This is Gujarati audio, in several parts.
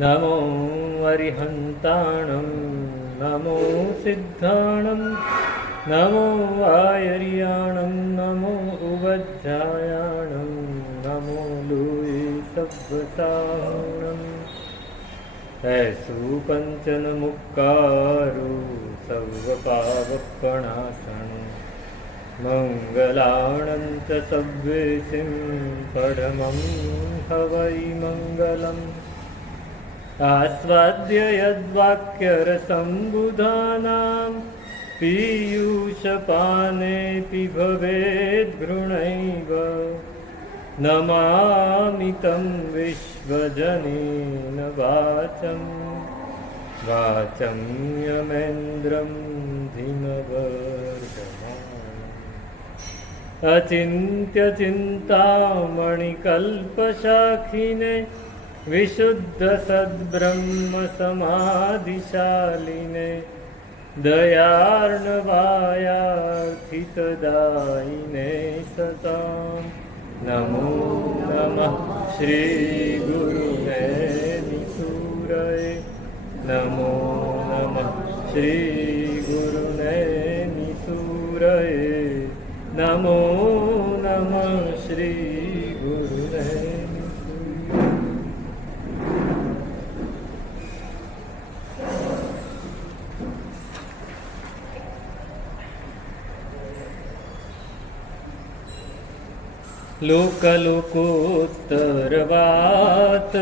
નમો અરિહંતાણં નમો સિદ્ધાણં નમો આયર્યાણં નમો ઉવજ્જાયાણં નમો લુઈ સબ્બસાહણં ऐसु कंचन मुक्कारु सर्वपावपणासनं मंगलाणं च सव्वेसिं परमं हवै मंगलम् आस्वाद्य यद्वाक्यरसं बुधानां पीयूषपानेऽपि भवेद्घृणैव नमामि तं विश्वजनीन वाचं वाचं यमेन्द्रं धिमवर्धमानम् अचिन्त्यचिन्तामणिकल्पशाखिने विशुद्धसद्ब्रह्मसमाधिशालिने दयार्णवायार्थितदायिने सताम् नमो नमः श्री गुरुवे निसूरये नमो नमः श्री गुरुने निसूरये नमो नमः श्री गुरुने લોકલોકોત્તર વાત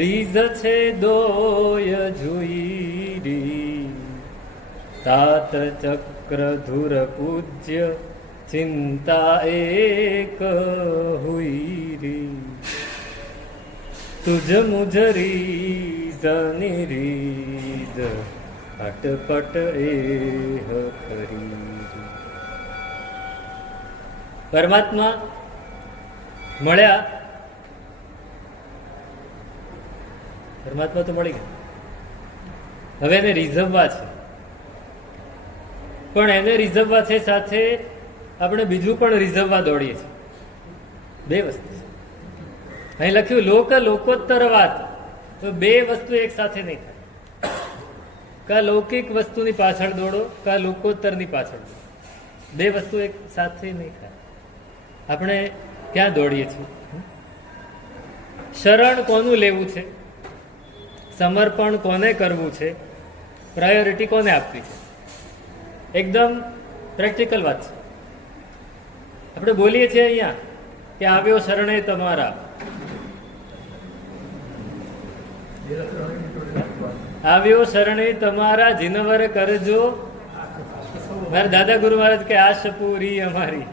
રીઝ છે દોય જુઈરી તાત ચક્ર ધુર પૂજ્ય ચિંતા એક હુઈરી તુજ મુજ રીઝ નિરીઝ અટપટ એહ ખરી. પરમાત્મા મળ્યા, પરમાત્મા તો મળી ગયા, હવે એને રીઝવવા છે. પણ એને રીઝવવા છે સાથે આપણે બીજું પણ રીઝવવા દોડીએ છીએ. બે વસ્તુ છે અહીં લખ્યું લોક લોકોત્તર વાત, તો બે વસ્તુ એક સાથે નહીં થાય. કા લૌકિક વસ્તુની પાછળ દોડો કા લોકોત્તરની પાછળ દોડો, બે વસ્તુ એક સાથે નહીં થાય. આપણે ક્યાં દોડીએ છીએ? શરણ કોનું લેવું છે, સમર્પણ કોને કરવું છે, પ્રાયોરિટી કોને આપવી છે, એકદમ પ્રેક્ટિકલ વાત છે. આપણે બોલીએ છીએ અહીંયા કે આવ્યો શરણે તમારા, આવ્યો શરણે તમારા જીનવર કરજો. મારા દાદા ગુરુ મહારાજ કે આશ પૂરી અમારી.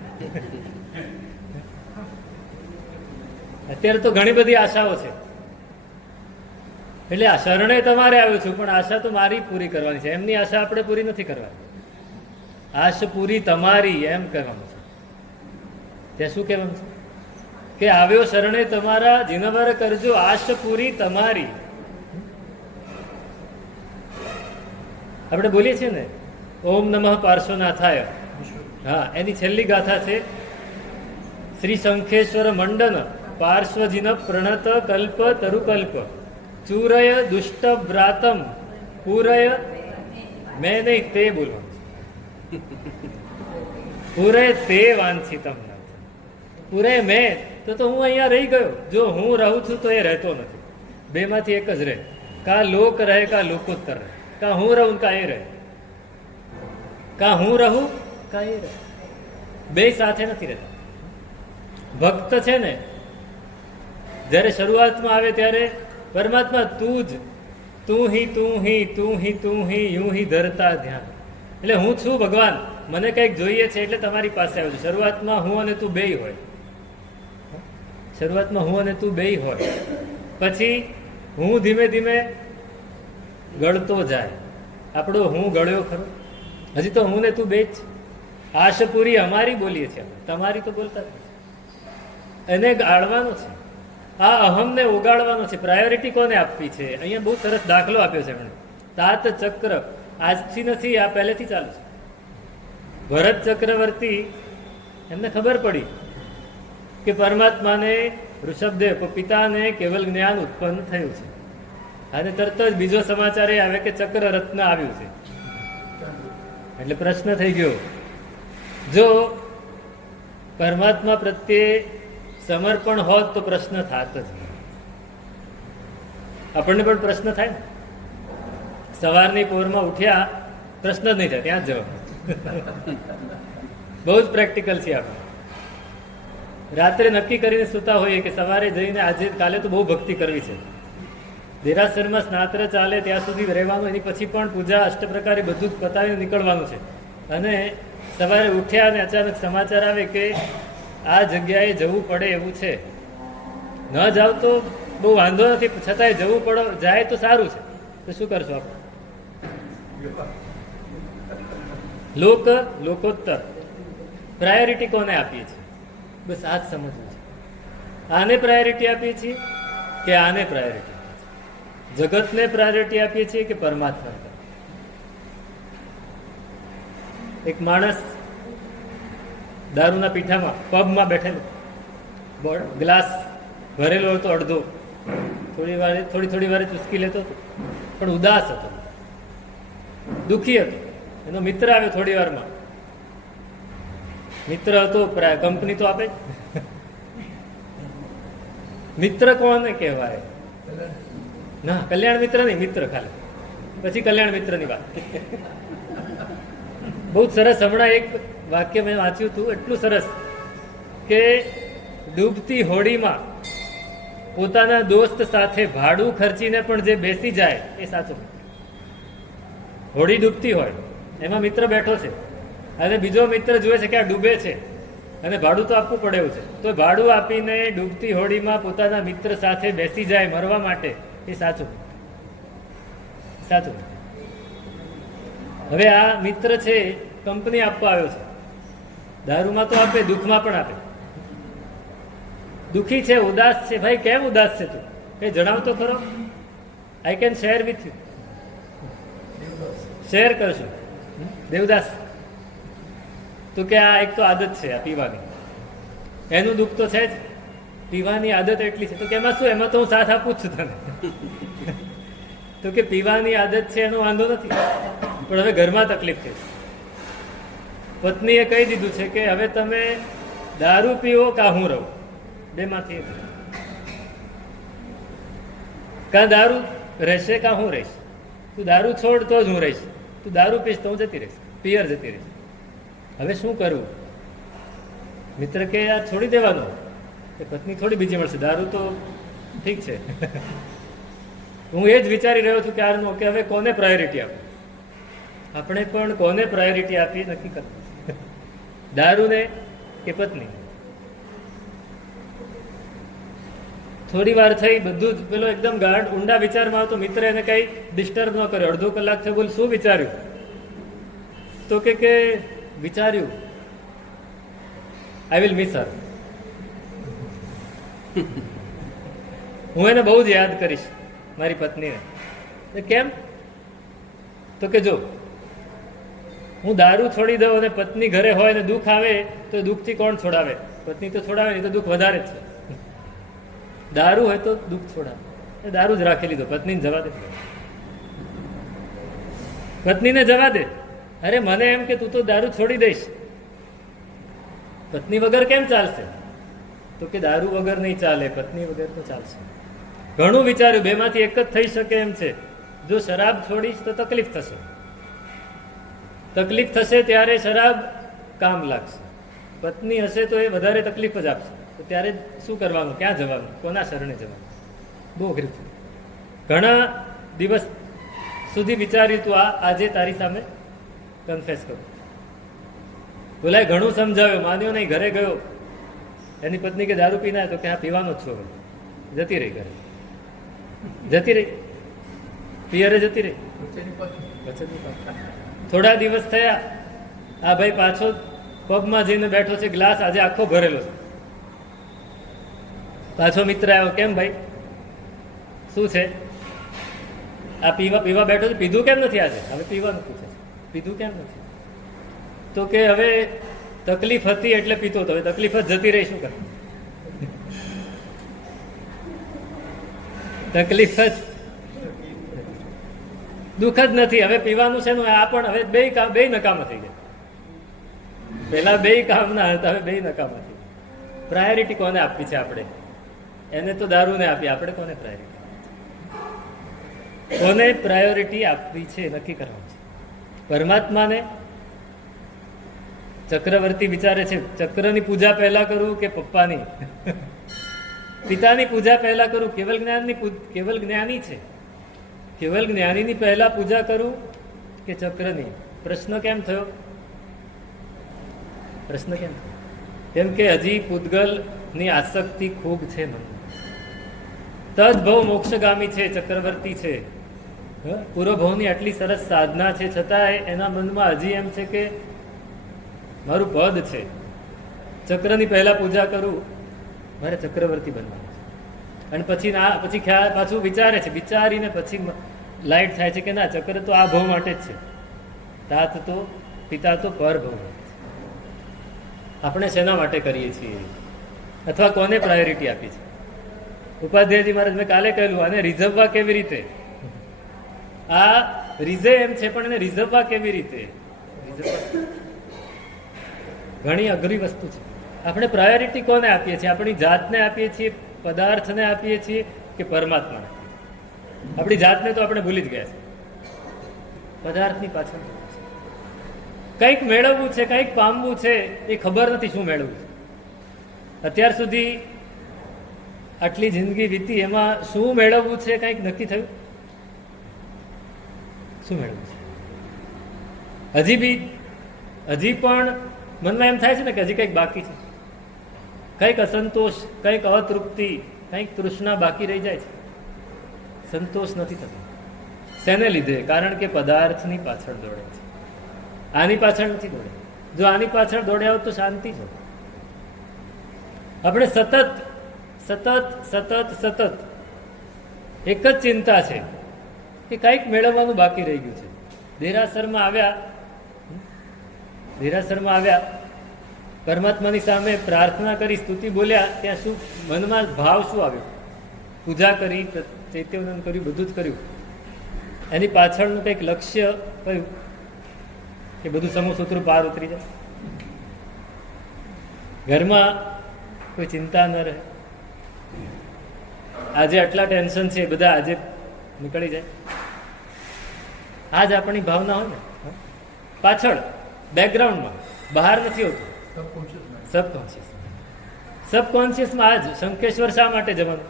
અત્યારે તો ઘણી બધી આશાઓ છે, એટલે આ શરણે તમારે આવ્યું છું, પણ આશા તો મારી પૂરી કરવાની છે, એમની આશા આપણે પૂરી નથી કરવાની. આશ પૂરી તમારી એમ કહેવાનું છે. ત્યાં શું કહેવાનું છે કે આવ્યો શરણે તમારા જીનવર કરજો આશ પૂરી તમારી. આપણે બોલીએ છીએ ને ઓમ નમઃ પાર્શ્વનાથાય, હા, એની છેલ્લી ગાથા છે શ્રી શંખેશ્વર મંડન પાર્શ્વજીન પ્રણત કલ્પ તરુકલ્પ ચૂરય દુષ્ટ વ્રાતમ પૂરય મેં નહીં તે બોલવાનું. પૂરય તે વાંછિતમ પૂરે મેં તો હું અહીંયા રહી ગયો. જો હું રહું છું તો એ રહેતો નથી. બે માંથી એક જ રહે, કા લોક રહે કા લોકોત્તર રહે, કા હું રહું કા એ રહે, કા હું રહું કા એ રહે. બે સાથે નથી રહેતા. ભક્ત છે ને જ્યારે શરૂઆતમાં આવે ત્યારે પરમાત્મા તું જ, તું હી તું હી તું હી તું હી યું હી ધરતા ધ્યાન. એટલે હું છું ભગવાન, મને કંઈક જોઈએ છે એટલે તમારી પાસે આવ્યો છું. શરૂઆતમાં હું અને તું બેય હોય, શરૂઆતમાં હું અને તું બેય હોય, પછી હું ધીમે ધીમે ગળતો જાય. આપણો હું ગળ્યો ખરો? હજી તો હું ને તું બે જ. આશ પૂરી અમારી બોલીએ છીએ, તમારી તો બોલતા જ નથી. એને ગાળવાનો છે, આ અહમને ઉગાડવાનો છે. પ્રાયોરિટી કોને આપવી છે? અહીંયા બહુ સરસ દાખલો આપ્યો છે એમણે. તાત ચક્ર આજથી નથી, આ પહેલેથી ચાલુ છે. ભરત ચક્રવર્તી એમને ખબર પડી કે પરમાત્માને ઋષભદેવ પિતાને કેવલ જ્ઞાન ઉત્પન્ન થયું છે, અને તરત જ બીજો સમાચાર એ આવે કે ચક્ર રત્ન આવ્યું છે. એટલે પ્રશ્ન થઈ ગયો, જો પરમાત્મા પ્રત્યે સમર્પણ હોત તો પ્રશ્ન થાત જ. આપણને પણ પ્રશ્ન થાય ને, સવારની પોરમાં ઉઠ્યા પ્રશ્ન જ નહીં થાય, ત્યાં જ જવાબ. બહુ જ પ્રેક્ટિકલ છે આપણે. રાત્રે નક્કી કરીને સૂતા હોઈએ કે સવારે જઈને આજે કાલે તો બહુ ભક્તિ કરવી છે, દેરાસરમાં સ્નાત્ર ચાલે ત્યાં સુધી રહેવાનું, એની પછી પણ પૂજા અષ્ટપ્રકારે બધું જ પતાવીને નીકળવાનું છે. અને સવારે ઉઠ્યા અને અચાનક સમાચાર આવે કે આ જગ્યાએ જવું પડે એવું છે. ન જાવ તો બહુ વાંધો નથી, છતાંય જવું પડે, જાય તો સારું છે. તો શું કરશું આપણે? લોકોત્તર પ્રાયોરિટી કોને આપીએ છીએ? બસ આ જ સમજવું છે. આને પ્રાયોરિટી આપીએ છીએ કે આને પ્રાયોરિટી? જગતને પ્રાયોરિટી આપીએ છીએ કે પરમાત્મા? એક માણસ દારૂના પીઠામાં પબમાં બેઠેલો, ગ્લાસ ભરેલો હતો અડધો, થોડી વારે ચૂસકી લેતો હતો, પણ ઉદાસ હતો, દુઃખી હતો. એનો મિત્ર આવ્યો થોડી વારમાં. મિત્ર હતો, કંપની તો આપે. મિત્ર કોને કહેવાય? ના, કલ્યાણ મિત્ર નહીં, મિત્ર ખાલી. પછી કલ્યાણ મિત્રની વાત. બહુ સરસ. હમણાં એક વાક્ય મેં વાંચ્યું હતું, એટલું સરસ કે ડૂબતી હોડીમાં પોતાના દોસ્ત સાથે ભાડું ખર્ચીને પણ જે બેસી જાય એ સાચો. હોડી ડૂબતી હોય, એમાં મિત્ર બેઠો છે અને બીજો મિત્ર જુએ છે કે આ ડૂબે છે અને ભાડું તો આપવું પડે એવું છે, તો ભાડું આપીને ડૂબતી હોડીમાં પોતાના મિત્ર સાથે બેસી જાય મરવા માટે, એ સાચું. હવે આ મિત્ર છે, કંપની આપવા આવ્યો છે, દારૂમાં તો આપે, દુઃખમાં પણ આપે. દુઃખી છે, ઉદાસ છે. ભાઈ કેમ ઉદાસ છે તું? એ જણાવ તો ખરો. I can share with you. Share કરશું. દેવદાસ, તો કે આ એક તો આદત છે આ પીવાની, એનું દુઃખ તો છે જ, પીવાની આદત એટલી છે. તો કે એમાં શું? એમાં તો હું સાથ આપું જ છું તને. તો કે પીવાની આદત છે એનો વાંધો નથી, પણ હવે ઘરમાં તકલીફ છે. પત્નીએ કહી દીધું છે કે હવે તમે દારૂ પીવો કા હું રહું, બેમાંથી કા દારૂ રહેશે કા હું રહીશ. તું દારૂ છોડ તો જ હું રહીશ, તું દારૂ પીશ તો હું જતી રહીશ, પિયર જતી રહીશ. હવે શું કરવું? મિત્ર કે આ છોડી દેવાનું, પત્ની થોડી બીજી મળશે, દારૂ તો ઠીક છે. હું એ જ વિચારી રહ્યો છું ક્યારનો કે હવે કોને પ્રાયોરિટી આપવું? આપણે પણ કોને પ્રાયોરિટી આપીએ નક્કી કરવું, દારૂને કે પત્ની? થોડી વાર થઈ, બધું જ પેલો એકદમ ગાઢ ઊંડા વિચારમાં આવતો. મિત્ર એને કઈ ડિસ્ટર્બ ન કર્યો. અડધો કલાક થયો, બોલ શું વિચાર્યું? તો કે વિચાર્યું, આઈ વિલ મિસ હર. હું એને બહુ જ યાદ કરીશ, મારી પત્નીને. કેમ? તો કે જો હું દારૂ છોડી દઉં અને પત્ની ઘરે હોય ને દુઃખ આવે તો દુઃખથી કોણ છોડાવે? પત્ની તો છોડાવે નહીં, તો દુઃખ વધારે જ છે. દારૂ હોય તો દુઃખ છોડાવે, દારૂ જ રાખી લીધો. પત્નીને જવા દે, પત્નીને જવા દે. અરે મને એમ કે તું તો દારૂ છોડી દઈશ, પત્ની વગર કેમ ચાલશે? તો કે દારૂ વગર નહીં ચાલે, પત્ની વગર તો ચાલશે. ઘણું વિચાર્યું, બેમાંથી એક જ થઈ શકે એમ છે. જો શરાબ છોડીશ તો તકલીફ થશે, તકલીફ થશે ત્યારે શરાબ કામ લાગશે. પત્ની હશે તો એ વધારે તકલીફ જ આપશે. તો ત્યારે શું કરવાનું? ક્યાં જવાનું? કોના શરણે જવાનું? બહુ અઘરું છે. ઘણા દિવસ સુધી વિચાર્યું તું, આજે તારી સામે કન્ફેસ કરું. બોલાય ઘણું સમજાવ્યો, માન્યો નહીં. ઘરે ગયો, એની પત્ની કે દારૂ પીના, તો કે હા પીવાનો જ છો. જતી રહી ઘરે, જતી રહી, પિયરે જતી રહી. થોડા દિવસ થયા, આ ભાઈ પાછો પબમાં જઈને બેઠો છે, ગ્લાસ આજે આખો ભરેલો છે. પાછો મિત્ર આવ્યો, કેમ ભાઈ શું છે? આ પીવા બેઠો છે, પીધું કેમ નથી આજે? હવે પીવાનું પૂછે છે, પીધું કેમ નથી? તો કે હવે તકલીફ હતી એટલે પીતો હતો, હવે તકલીફ જ જતી રહી, શું કરે? તકલીફ જ દુઃખ જ નથી. હવે પીવાનું છે આ પણ હવે બે નકામા થઈ ગયા. પેલા બે કામના હતા, હવે બે નકામા થઈ ગયા. પ્રાયોરિટી કોને આપવી છે આપણે? એને તો દારૂને આપી, આપણે કોને પ્રાયોરિટી આપવી છે નક્કી કરવાનું છે. પરમાત્માને ચક્રવર્તી વિચારે છે ચક્રની પૂજા પહેલા કરું કે પપ્પાની, પિતાની પૂજા પહેલા કરું? કેવલ જ્ઞાની છે, કેવલ જ્ઞાનીની પહેલા પૂજા કરું કે ચક્રની? પ્રશ્ન કેમ થયો? કેમ કે હજી પૂતગલની આસક્તિ ખૂબ છે મનમાં. તદભવ મોક્ષગામી છે, ચક્રવર્તી છે, પૂરો ભવની આટલી સરસ સાધના છે, છતાંય એના મનમાં હજી એમ છે કે મારું પદ છે, ચક્રની પહેલા પૂજા કરું, મારે ચક્રવર્તી બનવાનું છે. અને પછી પાછું વિચારે છે, વિચારીને પછી લાઈટ થાય છે કે ના, ચક્ર તો આ ભવ માટે જ છે, તાત તો પિતા તો પર ભવ માટે છે. આપણે શેના માટે કરીએ છીએ અથવા કોને પ્રાયોરિટી આપી છે? ઉપાધ્યાયજી મહારાજ, મેં કાલે કહેલું, આને રિઝવવા કેવી રીતે? આ રીઝે એમ છે, પણ એને રિઝવવા કેવી રીતે? ઘણી અઘરી વસ્તુ છે. આપણે પ્રાયોરિટી કોને આપીએ છીએ? આપણી જાતને આપીએ છીએ, પદાર્થને આપીએ છીએ કે પરમાત્માને? આપણી જાતને તો આપણે ભૂલી જ ગયા છે. પદાર્થની પાછળ કંઈક મેળવવું છે, કંઈક પામવું છે, એ ખબર નથી શું મેળવવું છે. અત્યાર સુધી આટલી જિંદગી વીતી, એમાં શું મેળવવું છે કંઈક નક્કી થયું? શું મેળવવું છે? હજી પણ મનમાં એમ થાય છે ને કે હજી કંઈક બાકી છે, કંઈક અસંતોષ, કંઈક અતૃપ્તિ, કંઈક તૃષ્ણા બાકી રહી જાય છે. સંતોષ નથી થતો. શેને લીધે? કારણ કે પદાર્થની પાછળ દોડે છે, આની પાછળ નથી દોડે. જો આની પાછળ દોડ્યા હોત તો શાંતિ છે. આપણે સતત એક જ ચિંતા છે કે કંઈક મેળવવાનું બાકી રહી ગયું છે. દેરાસરમાં આવ્યા, પરમાત્માની સામે પ્રાર્થના કરી, સ્તુતિ બોલ્યા, ત્યાં શું મનમાં ભાવ શું આવ્યો? પૂજા કરી, ચૈત્યવંદન કર્યું, બધું જ કર્યું. એની પાછળનું કંઈક લક્ષ્ય કયું? કે બધું સમૂહસૂત્ર પાર ઉતરી જાય, ઘરમાં કોઈ ચિંતા ન રહે. આજે આટલા ટેન્શન છે, બધા આજે નીકળી જાય. આજ આપણી ભાવના હોય ને, પાછળ બેકગ્રાઉન્ડમાં, બહાર નથી હોતું. સબકોન્શિયસમાં આજ શંકેશ્વર શા માટે જવાનું?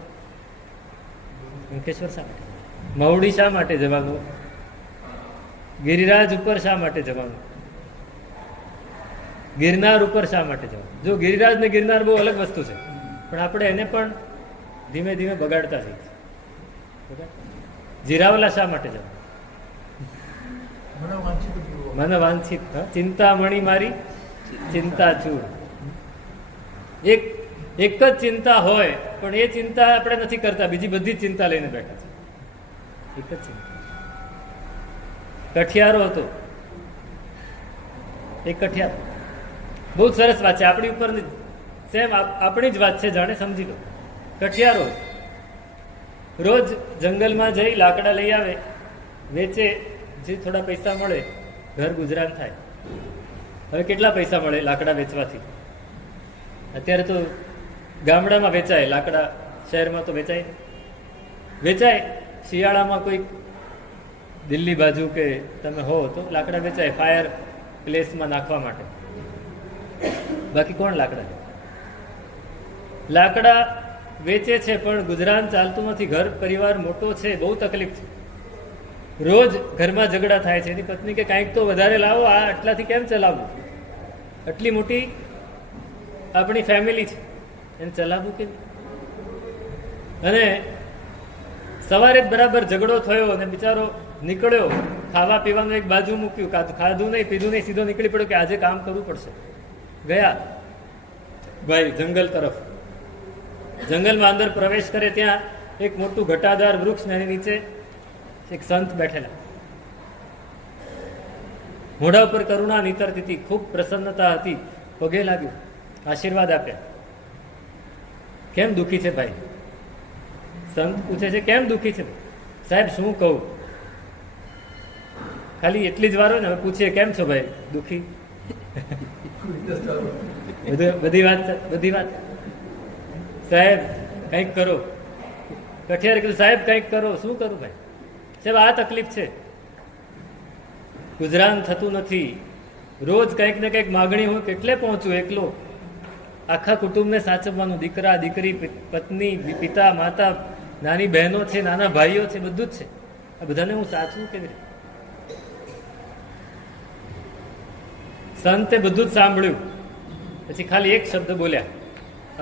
શંકેશ્વર શા માટે? મહુડી શા માટે જવાનું? ગિરિરાજ ઉપર શા માટે જવાનું? ગિરનાર ઉપર શા માટે જવાનું? જો ગિરિરાજ ને ગિરનાર બહુ અલગ વસ્તુ છે, પણ આપણે એને પણ ધીમે ધીમે બગાડતા જઈએ છીએ. જીરાવલા શા માટે જવાનું? મને વાંછિત ચિંતામણી મારી ચિંતા ચૂર. એક જ ચિંતા હોય, પણ એ ચિંતા આપણે નથી કરતા, બીજી બધી જ ચિંતા લઈને બેઠા છે. એક જ ચિંતા. કઠિયારો હતો, એક કઠિયારો, બહુ સરસ વાત છે, આપણી ઉપર સેમ આપણી જ વાત છે, જાણે સમજી લો. કઠિયારો રોજ જંગલમાં જઈ લાકડા લઈ આવે, વેચે, જે થોડા પૈસા મળે ઘર ગુજરાન થાય. હવે કેટલા પૈસા મળે લાકડા વેચવાથી? અત્યારે તો ગામડામાં વેચાય લાકડા, શહેરમાં તો વેચાય. શિયાળામાં કોઈ દિલ્હી બાજુ કે તમે હો તો લાકડા વેચાય ફાયર પ્લેસમાં નાખવા માટે. બાકી કોણ લાકડા વેચે છે, પણ ગુજરાન ચાલતું નથી. ઘર પરિવાર મોટો છે, બહુ તકલીફ છે. રોજ ઘરમાં ઝઘડા થાય છે. એની પત્ની કે કાંઈક તો વધારે લાવો, આ આટલાથી કેમ ચલાવવું? આટલી મોટી આપણી ફેમિલી છે, એને ચલાવવું કેમ? અને સવારે જ બરાબર ઝઘડો થયો અને બિચારો નીકળ્યો, ખાવા પીવાનું એક બાજુ મૂક્યું, ખાધું નહીં પીધું નહીં, સીધો નીકળી પડ્યો કે આજે કામ કરવું પડશે. ગયા ભાઈ જંગલ તરફ. જંગલમાં અંદર પ્રવેશ કરે, ત્યાં એક મોટું ઘટાદાર વૃક્ષ ને એની નીચે એક સંત બેઠેલા. મોઢા ઉપર કરુણા નીતરતી હતી, ખૂબ પ્રસન્નતા હતી. પગે લાગ્યું, આશીર્વાદ આપ્યા. કેમ દુઃખી છે ભાઈ? સંત પૂછે છે કેમ દુઃખી છે? સાહેબ શું કહું, ખાલી એટલી જ વાર હોય ને, હવે પૂછીએ કેમ છો ભાઈ, દુઃખી? બધી વાત સાહેબ કંઈક કરો. કઠિયારે કીધું સાહેબ કંઈક કરો. શું કરું ભાઈ? સાહેબ આ તકલીફ છે, ગુજરાન થતું નથી, રોજ કંઈક ને કંઈક માગણી હોય, કેટલે પહોંચું એકલો, આખા કુટુંબને સાચવવાનું, દીકરા દીકરી, પત્ની, પિતા માતા, નાની બહેનો છે, નાના ભાઈઓ છે, બધું જ છે. આ બધાને હું સાચવું કેવી રીતે? સંતે બધું જ સાંભળ્યું, પછી ખાલી એક શબ્દ બોલ્યા,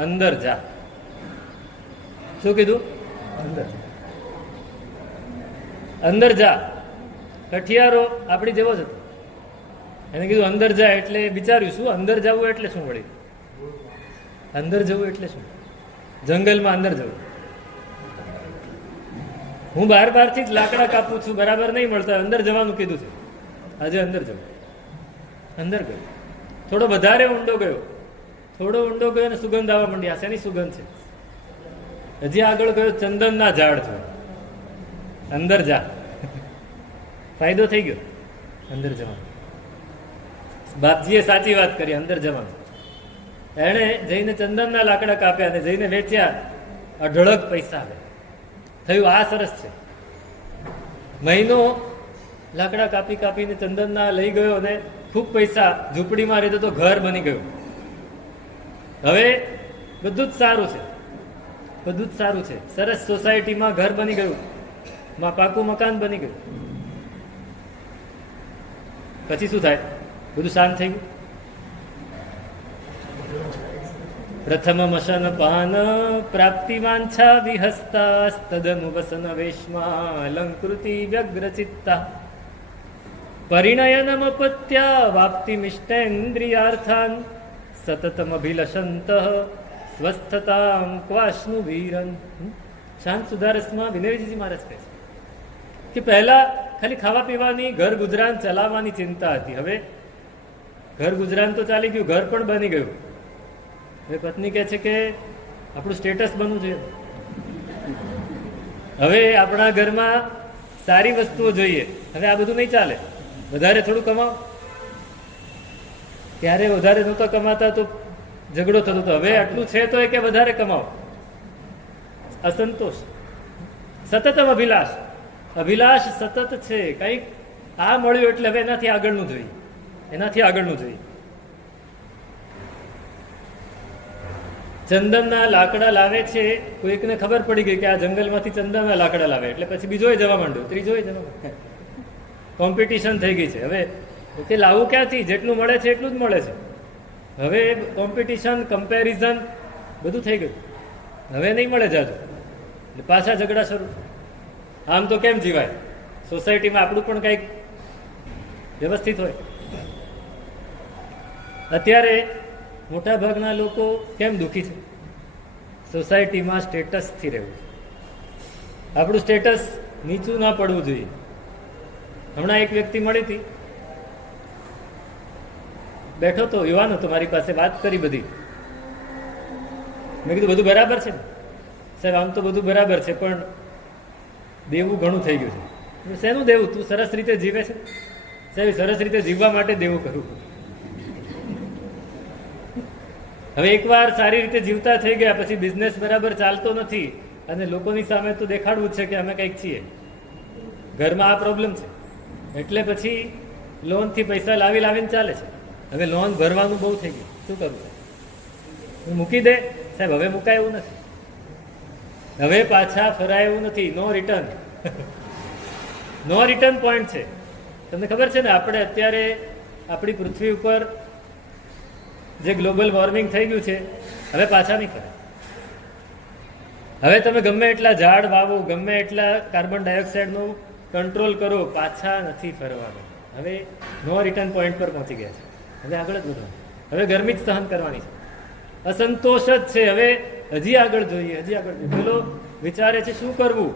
અંદર જા. શું કીધું? અંદર જા. કઠિયારો આપણી જેવો જ હતો. એને કીધું અંદર જા, એટલે વિચાર્યું શું અંદર જવું એટલે શું? વળી અંદર જવું એટલે શું? જંગલમાં અંદર જવું. હું બહારથી જ લાકડા કાપું છું, બરાબર નહીં મળતા, અંદર જવાનું કીધું છે. આજે અંદર જવું. અંદર ગયો, થોડો વધારે ઊંડો ગયો, અને સુગંધ આવવા માંડી. આ શેની સુગંધ છે? હજી આગળ ગયો, ચંદનના ઝાડ છે. અંદર જા. ફાયદો થઈ ગયો અંદર જવાનો. બાપજીએ સાચી વાત કરી, અંદર જવાનું. એણે જઈને ચંદનના લાકડા કાપ્યા અને જઈને વેચ્યા, અઢળક પૈસા આવે. થયું આ સરસ છે. મહિનો લાકડા કાપીને ચંદનના લઈ ગયો અને ખૂબ પૈસા, ઝૂંપડીમાં રહેતો તો ઘર બની ગયું. હવે બધું જ સારું છે, સરસ સોસાયટીમાં ઘર બની ગયું, પાકું મકાન બની ગયું. પછી શું થાય? બધું શાંત થઈ ગયું. પ્રથમ મશન પાન પ્રાપ્તિ વાંછા વિહસ્તા તદનુ વસન વેશમાં અલંકૃતિ વ્યગ્રચિત્તા પરિણયનમપત્યા વાપ્તિમિષ્ટેન્દ્રિયાર્થાન સતતમ અભિલષંત સ્વસ્થતામ ક્વાશ્નુ વીરન. શાંત સુધારસમાં વિનયજીજી મહારાજ કહે છે કે પહેલા ખાલી ખાવા પીવાની, ઘર ગુજરાન ચલાવવાની ચિંતા હતી. હવે ઘર ગુજરાન તો ચાલી ગયું, ઘર પણ બની ગયું. હવે પત્ની કહે છે કે આપણું સ્ટેટસ બનવું જોઈએ. હવે આપણા ઘરમાં સારી વસ્તુઓ જોઈએ. હવે આ બધું નહીં ચાલે, વધારે થોડું કમાઓ. ત્યારે વધારે નહોતા કમાતા તો ઝઘડો થતો હતો. હવે આટલું છે તો કે વધારે કમાઓ. અસંતોષ, સતતમ અભિલાષ સતત છે. કંઈક આ મળ્યું એટલે હવે એનાથી આગળનું જોઈએ. ચંદનના લાકડા લાવે છે. કોઈકને ખબર પડી ગઈ કે આ જંગલમાંથી ચંદનના લાકડા લાવે, એટલે પછી બીજોય જવા માંડ્યો, ત્રીજોય જવા માંડ્યો. કોમ્પિટિશન થઈ ગઈ છે. હવે તે લાવવું ક્યાંથી? જેટલું મળે છે એટલું જ મળે છે. હવે કોમ્પિટિશન, કમ્પેરિઝન બધું થઈ ગયું. હવે નહીં મળે જાજુ, એટલે પાછા ઝઘડા શરૂ. આમ તો કેમ જીવાય? સોસાયટીમાં આપણું પણ કંઈક વ્યવસ્થિત હોય. અત્યારે મોટા ભાગના લોકો કેમ દુઃખી છે? સોસાયટીમાં સ્ટેટસથી રહેવું. આપણું સ્ટેટસ નીચું ના પડવું જોઈએ. હમણાં એક વ્યક્તિ મળી હતી, બેઠો તો, યુવાન હતો, મારી પાસે વાત કરી બધી. મેં કીધું બધું બરાબર છે ને? સાહેબ આમ તો બધું બરાબર છે, પણ દેવું ઘણું થઈ ગયું છે. શેનું દેવું? તું સરસ રીતે જીવે છે. સાહેબ સરસ રીતે જીવવા માટે દેવું કરવું. હવે એકવાર સારી રીતે જીવતા થઈ ગયા પછી બિઝનેસ બરાબર ચાલતો નથી અને લોકોની સામે તો દેખાડવું જ છે કે અમે કંઈક છીએ. ઘરમાં આ પ્રોબ્લેમ છે, એટલે પછી લોનથી પૈસા લાવીને ચાલે છે. હવે લોન ભરવાનું બહુ થઈ ગયું, શું કરવું? મૂકી દે સાહેબ, હવે મુકાય એવું નથી, હવે પાછા ફરાય એવું નથી. નો રિટર્ન પોઈન્ટ છે. તમને ખબર છે ને, આપણે અત્યારે આપણી પૃથ્વી ઉપર જે ગ્લોબલ વોર્મિંગ થઈ ગયું છે, હવે પાછા નહીં ફરે. હવે તમે ગમે એટલા ઝાડ વાવો, ગમે એટલા કાર્બન ડાયોક્સાઇડનું કંટ્રોલ કરો, પાછા નથી ફરવાનું. હવે નો રિટર્ન પોઈન્ટ પર પહોંચી ગયા છે. હવે આગળ જ વધવાનું. હવે ગરમી જ સહન કરવાની છે. અસંતોષ જ છે. હવે હજી આગળ જોઈએ. પેલો વિચારે છે શું કરવું.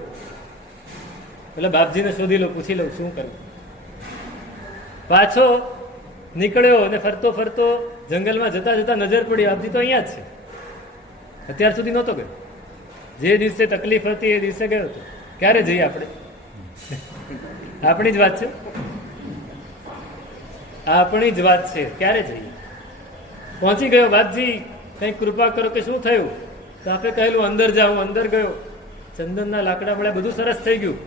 પેલા બાપજીને શોધી લો, પૂછી લઉં શું કરવું. પાછો નીકળ્યો અને ફરતો જંગલમાં જતા નજર પડી, બાપજી તો અહીંયા જ છે. અત્યાર સુધી નહોતો ગયો. જે દિવસે તકલીફ હતી એ દિવસે ગયો હતો. ક્યારે જઈએ આપણે? આપણી જ વાત છે. આપણી જ વાત છે. ક્યારે જઈએ? પહોંચી ગયો બાપજી, કંઈક કૃપા કરો કે શું થયું? તો આપણે કહેલું અંદર જાઉં. અંદર ગયો, ચંદનના લાકડા મળ્યા, બધું સરસ થઈ ગયું.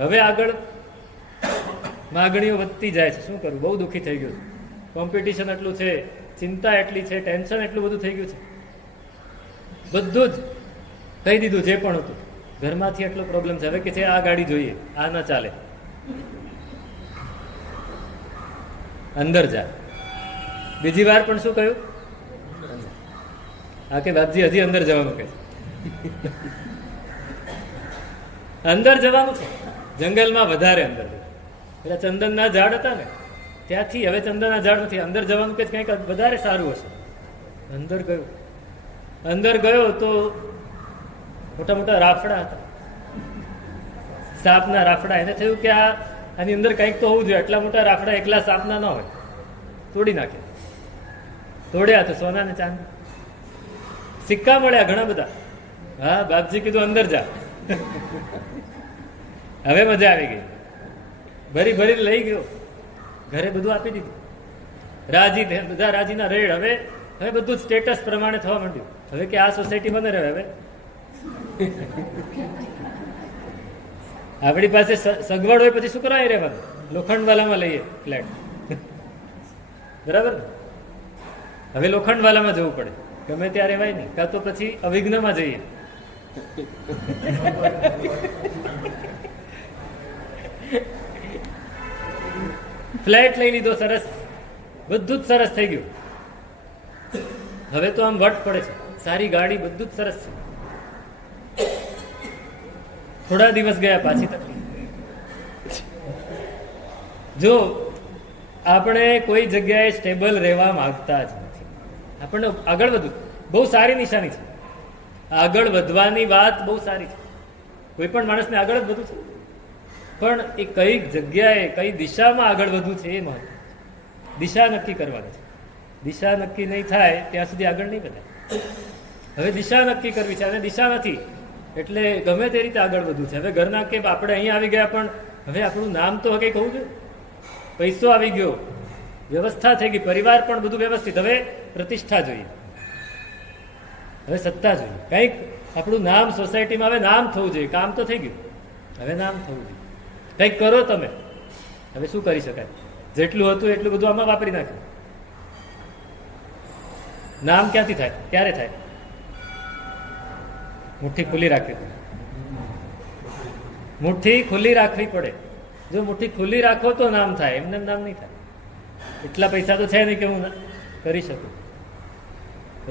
હવે આગળ માગણીઓ વધતી જાય છે. શું કરું? બહુ દુઃખી થઈ ગયું. કોમ્પિટિશન એટલું છે, ચિંતા એટલી છે, ટેન્શન એટલું બધું થઈ ગયું છે. બધું જ કહી દીધું જે પણ હતું. ઘરમાંથી એટલો પ્રોબ્લેમ છે હવે કે છે આ ગાડી જોઈએ, આ ન ચાલે, અંદર જા. બીજી વાર પણ શું કહ્યું? હા કે બાપજી હજી અંદર જવાનું કહે છે. અંદર જવાનું છે. જંગલમાં વધારે અંદર. પેલા ચંદનના ઝાડ હતા ને ત્યાંથી હવે ચંદનના ઝાડ નથી. અંદર જવાનું કે કંઈક વધારે સારું હશે. અંદર ગયો. અંદર ગયો તો મોટા મોટા રાફડા હતા, સાપના રાફડા. એને થયું કે આની અંદર કંઈક તો હોવું જોઈએ. આટલા મોટા રાફડા એકલા સાપના ન હોય. તોડી નાખે. તોડ્યા તો સોના ને ચાંદી, સિક્કા મળ્યા ઘણા બધા. હા, બાપજી કીધું અંદર જા. હવે મજા આવી ગઈ. ભરી ભરી લઈ ગયો. ઘરે બધું આપી દીધું. રાજી, બધા રાજીના રેડ. હવે હવે બધું સ્ટેટસ પ્રમાણે થવા માંડ્યું. હવે કે આ સોસાયટી બને રહે. હવે આપણી પાસે સગવડ હોય પછી શું કરાય રહેવાનું? લોખંડવાલામાં લઈએ ફ્લેટ. બરાબર ને? હવે લોખંડવાલામાં જવું પડે. ગમે ત્યાં રહેવાય નહીં. કાં તો પછી અવિઘ્નમાં જઈએ. ફ્લેટ લઈ લીધો. સરસ, બધું જ સરસ થઈ ગયું. હવે તો આમ વટ પડે છે. સારી ગાડી, બધું જ સરસ છે. થોડા દિવસ ગયા, પાછી તકલીફ. જો આપણે કોઈ જગ્યાએ સ્ટેબલ રહેવા માંગતા જ નથી, આપણને આગળ વધવું બહુ સારી નિશાની છે. આગળ વધવાની વાત બહુ સારી છે. કોઈ પણ માણસને આગળ જ વધવું છે, પણ એ કઈ જગ્યાએ કઈ દિશામાં આગળ વધવું છે એ મહત્વ. દિશા નક્કી કરવાની છે. દિશા નક્કી નહીં થાય ત્યાં સુધી આગળ નહીં વધાય. હવે દિશા નક્કી કરવી છે અને દિશા નથી એટલે ગમે તે રીતે આગળ વધવું છે. હવે ઘરના કે આપણે અહીંયા આવી ગયા, પણ હવે આપણું નામ તો કંઈક હોવું જોઈએ. પૈસો આવી ગયો, વ્યવસ્થા થઈ ગઈ, પરિવાર પણ બધું વ્યવસ્થિત. હવે પ્રતિષ્ઠા જોઈએ, હવે સત્તા જોઈએ, કંઈક આપણું નામ સોસાયટીમાં હવે નામ થવું જોઈએ. કામ તો થઈ ગયું, હવે નામ થવું જોઈએ. કંઈક કરો તમે. હવે શું કરી શકાય? જેટલું હતું એટલું બધું આમાં વાપરી નાખ્યું. નામ ક્યાંથી થાય? ક્યારે થાય? મુઠ્ઠી ખુલ્લી રાખવી પડે. મુઠ્ઠી ખુલ્લી રાખવી પડે. જો મુઠ્ઠી ખુલ્લી રાખો તો નામ થાય, એમને નામ નહીં થાય. એટલા પૈસા તો છે નહીં કે હું કરી શકું.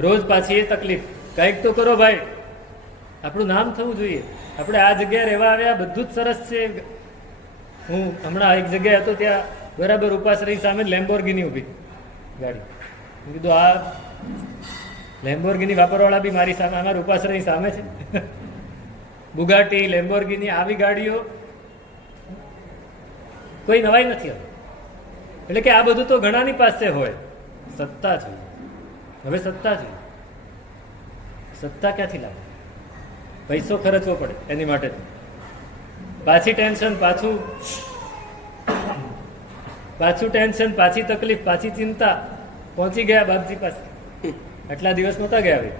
રોજ પાછી એ તકલીફ. કંઈક તો કરો ભાઈ, આપણું નામ થવું જોઈએ. આપણે આ જગ્યાએ રહેવા આવ્યા, બધું જ સરસ છે. હું હમણાં એક જગ્યાએ હતો, ત્યાં બરાબર ઉપાશ્રય સામે લેમ્બોર્ગિની ઊભી ગાડી. મેં કીધું આ લેમ્બોર્ગિની વાપરવાળા બી મારી સામે, અમારા ઉપાશ્રય સામે છે. બુગાટી, લેમ્બોર્ગિની આવી ગાડીઓ કોઈ નવાઈ નથી. એટલે કે આ બધું તો ઘણાની પાસે હોય. સત્તા છે. હવે સત્તા છે. સત્તા ક્યાંથી લાવે? પૈસો ખર્ચવો પડે એની માટે. પાછી ટેન્શન, પાછું ટેન્શન, પાછી તકલીફ, પાછી ચિંતા. પહોંચી ગયા બાપજી પાસે. આટલા દિવસ નહોતા ગયા, હવે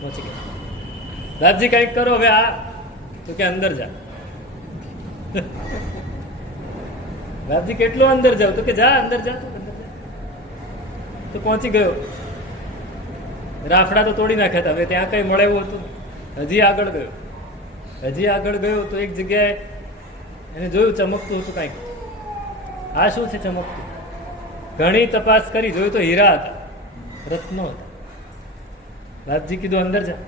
પહોંચી ગયા. બાપજી કંઈક કરો હવે. આ તો કે અંદર જા. બાપજી કેટલું અંદર જાવ? તો કે જા અંદર જા. તો પહોંચી ગયો. રાફડા તો તોડી નાખ્યા હતા. હવે ત્યાં કઈ મળે એવું હતું. હજી આગળ ગયો. હજી આગળ ગયો તો એક જગ્યાએ એને જોયું ચમકતું હતું કંઈક. આ શું છે ચમકતું? ઘણી તપાસ કરી, જોયું તો હીરા હતા, રત્નો હતા. બાપજી કીધું અંદર જા.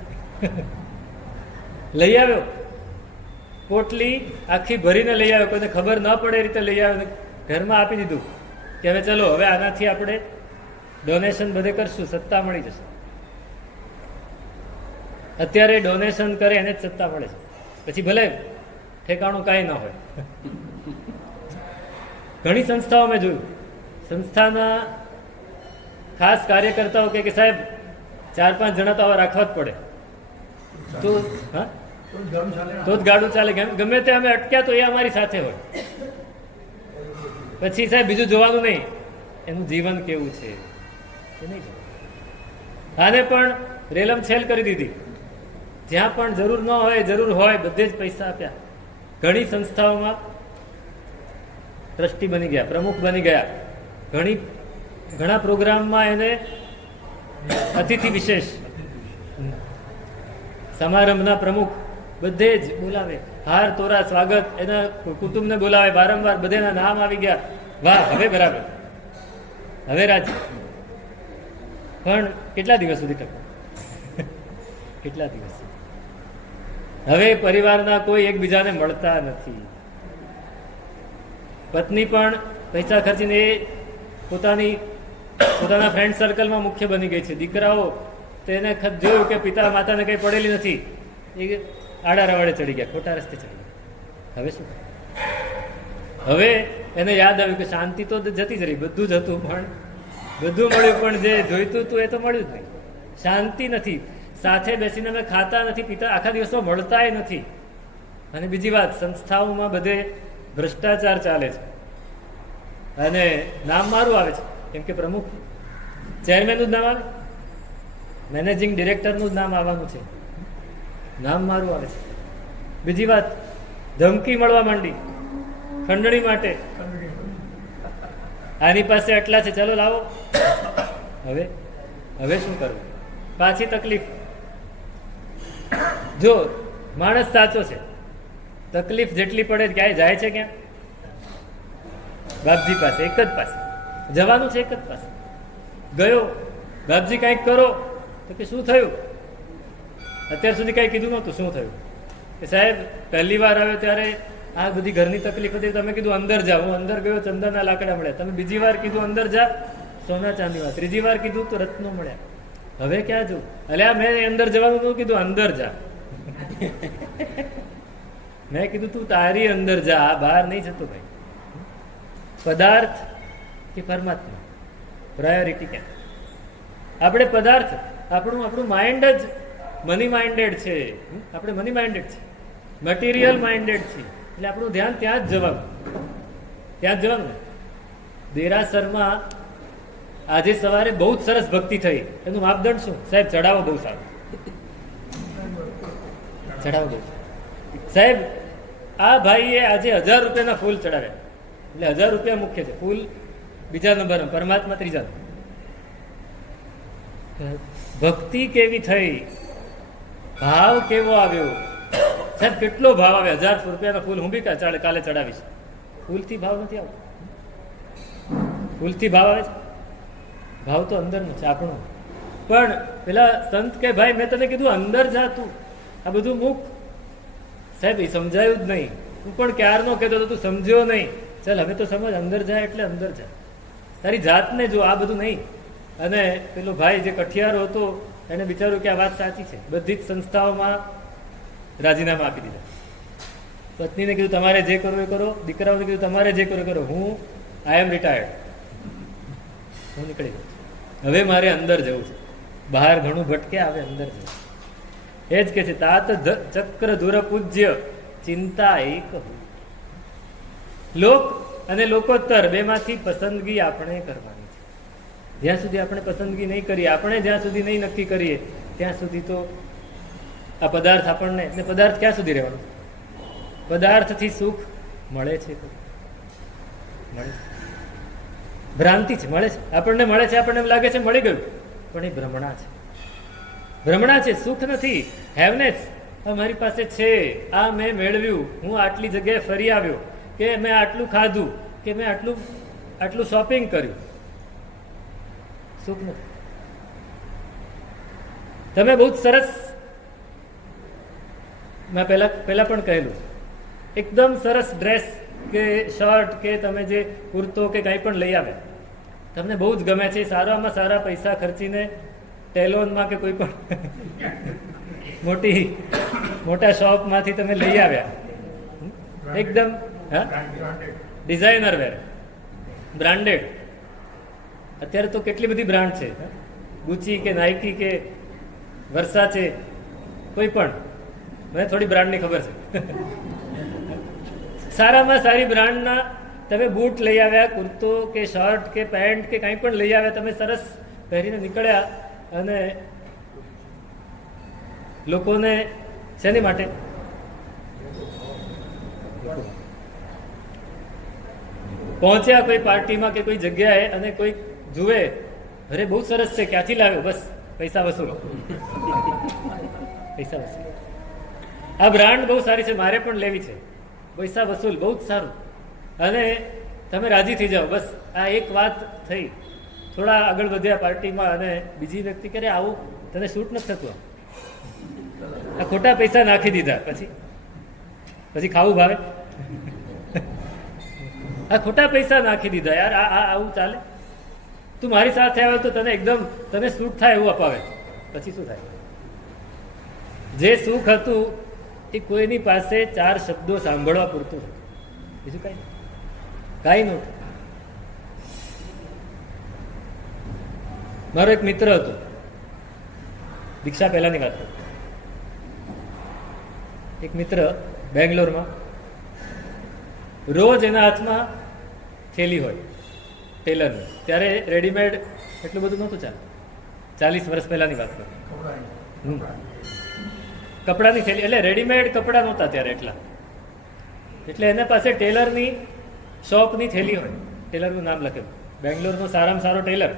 લઈ આવ્યો. પોટલી આખી ભરીને લઈ આવ્યો. કોઈને ખબર ન પડે એ રીતે લઈ આવ્યો. ઘરમાં આપી દીધું કે હવે ચલો, હવે આનાથી આપણે ડોનેશન બધે કરશું, સત્તા મળી જશે. અત્યારે ડોનેશન કરે એને જ સત્તા મળે છે. પછી ભલે ઠેકાણું કાંઈ ન હોય. ઘણી સંસ્થાઓ મેં જોયું, સંસ્થાના ખાસ કાર્યકર્તાઓ કે સાહેબ 4-5 જણા તો આવા રાખવા જ પડે તો હા તો જ ગાડું ચાલે. ગમે તે અમે અટક્યા તો એ અમારી સાથે હોય. પછી સાહેબ બીજું જોવાનું નહીં, એનું જીવન કેવું છે એ નહીં જોવાનું. આને પણ રેલમ છેલ કરી દીધી. જ્યાં પણ જરૂર ન હોય, જરૂર હોય બધે જ પૈસા આપ્યા. ઘણી સંસ્થાઓમાં ટ્રસ્ટી બની ગયા, પ્રમુખ બની ગયા. ઘણા પ્રોગ્રામમાં એને અતિથિ વિશેષ, સમારંભના પ્રમુખ બધે જ બોલાવે, હાર તોરા સ્વાગત, એના કુટુંબને બોલાવે વારંવાર, બધેના નામ આવી ગયા. વાહ, હવે બરાબર, હવે રાજી. પણ કેટલા દિવસ સુધી ટકે? કેટલા દિવસ? હવે પરિવારના કોઈ એકબીજાને મળતા નથી. પત્ની પણ પૈસા ખર્ચીને એ પોતાના ફ્રેન્ડ સર્કલમાં મુખ્ય બની ગઈ છે. દીકરાઓ તેને જોયું કે પિતા માતાને કંઈ પડેલી નથી, એ આડા રવાડે ચડી ગયા, ખોટા રસ્તે ચડી ગયા. હવે શું? હવે એને યાદ આવ્યું કે શાંતિ તો જતી જ રહી, બધું જ હતું પણ બધું મળ્યું, પણ જે જોઈતું હતું એ તો મળ્યું જ નહીં. શાંતિ નથી, સાથે બેસીને અમે ખાતા નથી, પિતા આખા દિવસમાં મળતાય નથી. અને બીજી વાત, સંસ્થાઓમાં બધે ભ્રષ્ટાચાર ચાલે છે અને નામ મારું આવે છે, કેમ કે પ્રમુખ ચેરમેનનું જ નામ આવે, મેનેજિંગ ડિરેક્ટરનું જ નામ આવવાનું છે, નામ મારું આવે છે. બીજી વાત, ધમકી મળવા માંડી ખંડણી માટે, આની પાસે આટલા છે, ચાલો લાવો. હવે શું કરવું? પાછી તકલીફ. જો માણસ સાચો છે, તકલીફ જેટલી પડે ક્યાંય જાય છે? ક્યાં? બાપજી પાસે, એક જ પાસે જવાનું છે, એક જ પાસે ગયો. બાપજી કંઈક કરો, તો કે શું થયું? અત્યાર સુધી કંઈ કીધું નહોતું. શું થયું? કે સાહેબ પહેલી વાર આવ્યો ત્યારે આ બધી ઘરની તકલીફ હતી, તમે કીધું અંદર જા. હું અંદર ગયો, ચંદનના લાકડા મળ્યા. તમે બીજી વાર કીધું અંદર જા, સોના ચાંદીમાં. ત્રીજી વાર કીધું તો રત્નો મળ્યા. હવે ક્યાં જવું? અલ્યા મેં અંદર જવાનું નતું કીધું, અંદર જા. મેં કીધું તું તારી અંદર જા, આ બહાર નહીં જતો ભાઈ. પદાર્થ કે પરમાત્મા? પ્રાયોરિટી ક્યાં? આપણે પદાર્થ, આપણું માઇન્ડ જ મની માઇન્ડેડ છે. આપણે મની માઇન્ડેડ છે, મટીરિયલ માઇન્ડેડ છે. એટલે આપણું ધ્યાન ત્યાં જ જવાનું, ત્યાં જ જવાનું. દેરાસરમાં આજે સવારે બહુ જ સરસ ભક્તિ થઈ. એનું માપદંડ શું? સાહેબ ચડાવો બહુ સારો, ચડાવો બહુ સાહેબ. આ ભાઈએ આજે 1000 રૂપિયાના ફૂલ ચડાવ્યા, એટલે 1000 રૂપિયા મુખ્ય છે, ફૂલ બીજા નંબર, પરમાત્મા ત્રીજા. ભક્તિ કેવી થઈ? ભાવ કેવો આવ્યો? સાહેબ કેટલો ભાવ આવે? 1000 રૂપિયાના ફૂલ હું બી કાલે ચડાવીશ. ફૂલથી ભાવ નથી આવતો. ફૂલથી ભાવ આવે છે? ભાવ તો અંદરનો છે આપણો. પણ પેલા સંત કે ભાઈ મેં તને કીધું અંદર જા, તું આ બધું મૂક. સાહેબ એ સમજાયું જ નહીં. તું પણ ક્યારનો કહેતો હતો, તું સમજ્યો નહીં. ચાલ હવે તો સમજ, અંદર જા એટલે અંદર જા, તારી જાતને જો, આ બધું નહીં. અને પેલો ભાઈ જે કઠિયારો હતો એને વિચાર્યું કે આ વાત સાચી છે. બધી જ સંસ્થાઓમાં રાજીનામા આપી દીધા. પત્નીને કીધું તમારે જે કરવું એ કરો, દીકરાઓને કીધું તમારે જે કરવું એ કરો, હું આઈ એમ રિટાયર્ડ, હું નીકળી ગયો. હવે મારે અંદર જવું છે. બહાર ઘણું ભટકે, હવે અંદર જવું. એ જ કે છે તાત ચક્ર ધુર પૂજ્ય ચિંતા એક. લોક અને લોકોત્તર બેમાંથી પસંદગી આપણે કરવાની છે. જ્યાં સુધી આપણે પસંદગી નહીં કરીએ, આપણે જ્યાં સુધી નહીં નક્કી કરીએ, ત્યાં સુધી તો આ પદાર્થ આપણને, ને પદાર્થ ક્યાં સુધી રહેવાનો? પદાર્થથી સુખ મળે છે? મળે છે? ભ્રાંતિ છે. મળે છે, આપણને મળે છે, આપણને એમ લાગે છે મળી ગયું, પણ એ ભ્રમણા છે. ભ્રમણા છે, સુખ નથી. હેવનેસ મારી પાસે છે, આ મેં મેળવ્યું, હું આટલી જગ્યાએ ફરી આવ્યો, કે મેં આટલું ખાધું, કે મેં આટલું શોપિંગ કર્યું. સુખ નથી. તમે બહુ જ સરસ, મેં પહેલા પણ કહેલું, એકદમ સરસ ડ્રેસ કે શર્ટ કે તમે જે કુર્તો કે કંઈ પણ લઈ આવ્યા, તમને બહુ જ ગમે છે, સારામાં સારા પૈસા ખર્ચીને ટેલોનમાં કે કોઈ પણ મોટા શોપમાંથી તમે લઈ આવ્યા, એકદમ ડિઝાઇનર વેર, બ્રાન્ડેડ. અત્યારે તો કેટલી બધી બ્રાન્ડ છે, ગુચી કે નાઇકી કે વર્સાચે, કોઈ પણ. મને થોડી બ્રાન્ડની ખબર છે. સારામાં સારી બ્રાન્ડના તમે બૂટ લઈ આવ્યા, કુર્તો કે શર્ટ કે પેન્ટ કે કંઈ પણ લઈ આવ્યા, તમે સરસ પહેરીને નીકળ્યા અને લોકોને શેની માટે? પહોંચ્યા કોઈ પાર્ટીમાં કે કોઈ જગ્યાએ અને કોઈ જુએ, અરે બહુ સરસ છે, ક્યાંથી લાવ્યો? બસ પૈસા વસૂલ, પૈસા વસૂલ. આ બ્રાન્ડ બહુ સારી છે, મારે પણ લેવી છે, પૈસા વસૂલ, બહુ જ સારું. અને તમે રાજી થઈ જાઓ, બસ આ એક વાત થઈ. થોડા આગળ વધ્યા પાર્ટીમાં અને બીજી વ્યક્તિ કરે આવું તને શૂટ નથી થતું, આ ખોટા પૈસા નાખી દીધા, પછી ખાવું ભાવે? આ ખોટા પૈસા નાખી દીધા યાર, આ આવું ચાલે? તું મારી સાથે આવે તો તને એકદમ તને સુખ થાય એવું અપાવે, પછી શું થાય? જે સુખ હતું એ કોઈની પાસે 4 શબ્દો સાંભળવા પૂરતું હતું, બીજું કાંઈ નહોતું. મારો એક મિત્ર હતો, દીક્ષા પહેલાની વાત કરું, એક મિત્ર બેંગ્લોરમાં, રોજ એના હાથમાં થેલી હોય ટેલરની. ત્યારે રેડીમેડ એટલું બધું નહોતું ચાલે, 40 વર્ષ પહેલાની વાત કરું. કપડાની થેલી એટલે રેડીમેડ કપડા નહોતા ત્યારે એટલા, એટલે એના પાસે ટેલરની શોપની થેલી હોય, ટેલરનું નામ લખેલું, બેંગ્લોરનો સારામાં સારો ટેલર.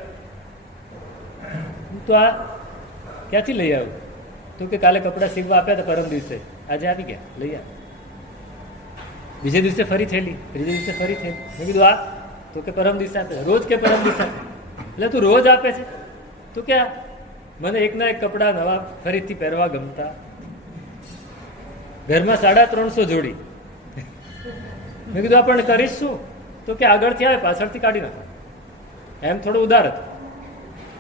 તો આ ક્યાંથી લઈ આવ્યું? તું કે કાલે કપડાં સીવવા આપ્યા હતા પરમ દિવસે, આજે આવી ગયા, લઈ આવ. બીજે દિવસે ફરી થેલી, ત્રીજે દિવસે ફરી થેલી. મેં કીધું આ તો કે પરમ દિવસે આપે, રોજ કે પરમ દિવસે આપે? એટલે તું રોજ આપે છે? તું કે મને એકના એક કપડાં નવા ફરીથી પહેરવા ગમતા, ઘરમાં 350 જોડી. મેં કીધું આપણને કરીશ શું? તો કે આગળથી આવે પાછળથી કાઢી નાખો. એમ થોડું ઉદાર હતું,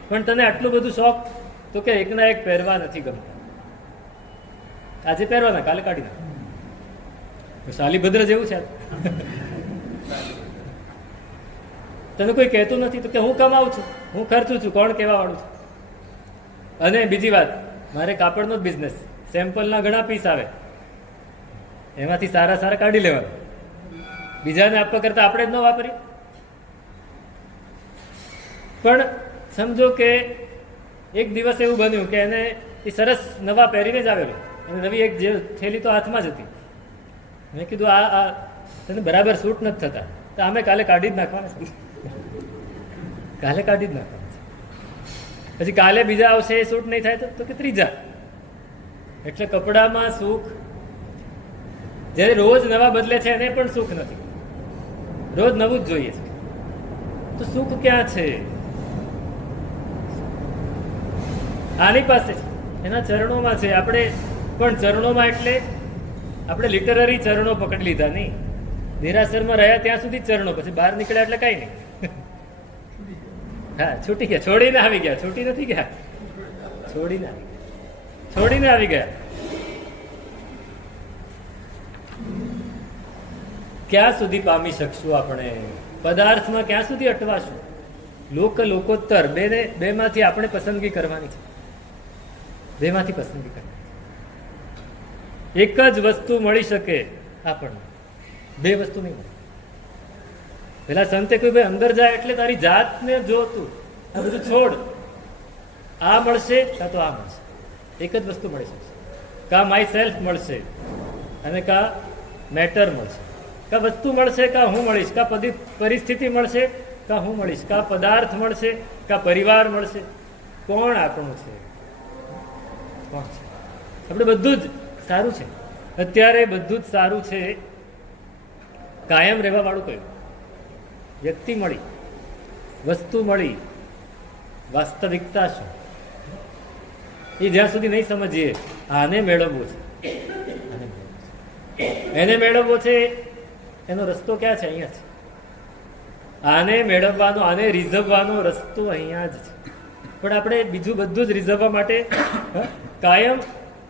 પણ તને આટલું બધું શોખ? તો કે એકના એક પહેરવા નથી ગમતા, આજે પહેરવાના, કાલે કાઢી નાખો. શાલીભદ્ર જેવું છે. તને કોઈ કહેતું નથી? તો કે હું કમાવું છું, હું ખર્ચું છું, કોણ કહેવા વાળું છું? અને બીજી વાત, મારે કાપડનો જ બિઝનેસ, સેમ્પલના ઘણા પીસ આવે, એમાંથી સારા સારા કાઢી લેવાના, બીજાને આપવા કરતા આપણે જ ન વાપરીએ. પણ સમજો કે એક દિવસ એવું બન્યું કે એને એ સરસ નવા પહેરીને જ આવેલો અને નવી એક જે થેલી તો હાથમાં જ હતી. મેં કીધું આ તને બરાબર સૂટ નથી થતા, તો અમે કાલે કાઢી જ નાખવાના છે, કાલે કાઢી જ નાખવાના છે. પછી કાલે બીજા આવશે, એ સૂટ નહીં થાય તો કે ત્રીજા. એટલે કપડામાં સુખ, જ્યારે રોજ નવા બદલે છે એને પણ સુખ નથી, રોજ નવું જ જોઈએ છે. તો સુખ ક્યાં છે? આની પાસે છે, એના ચરણોમાં છે. આપણે પણ ચરણોમાં એટલે આપણે લિટરરી ચરણો પકડી લીધા નહીં, નિરાશરમાં રહ્યા ત્યાં સુધી ચરણો, પછી બહાર નીકળ્યા એટલે કઈ નહીં. હા, છૂટી ગયા, છોડીને આવી ગયા, છૂટી નથી ગયા, છોડીને આવી ગયા. ક્યાં સુધી પામી શકશું આપણે? પદાર્થમાં ક્યાં સુધી અટવાશું? લોકોત્તર બેમાંથી આપણે પસંદગી કરવાની છે, બેમાંથી પસંદગી કરવાની. એક જ વસ્તુ મળી શકે આપણને, 2 વસ્તુ નહીં મળે. પેલા સંતે કોઈ ભાઈ અંદર જાય એટલે તારી જાતને જોતું, આ બધું છોડ, આ મળશે કાં તો આ મળશે, એક જ વસ્તુ મળી શકશે. કા માય સેલ્ફ મળશે અને કા મેટર મળશે, કા વસ્તુ મળશે કા હું મળીશ, કા પરિસ્થિતિ મળશે કા હું મળીશ, કા પદાર્થ મળશે કા પરિવાર મળશે. કોણ આપણું છે? કોણ છે? આપણે બધું જ સારું છે, અત્યારે બધું જ સારું છે. કાયમ રહેવા વાળું કયું? વ્યક્તિ મળી, વસ્તુ મળી, વાસ્તવિકતા શું? એ જ્યાં સુધી નહીં સમજીએ, આને મેળવવો છે, એને મેળવવો છે, એનો રસ્તો ક્યાં છે? અહીંયા છે. આને મેળવવાનો, આને રીઝવવાનો રસ્તો અહીંયા જ છે. પણ આપણે બીજું બધું જ રીઝવવા માટે કાયમ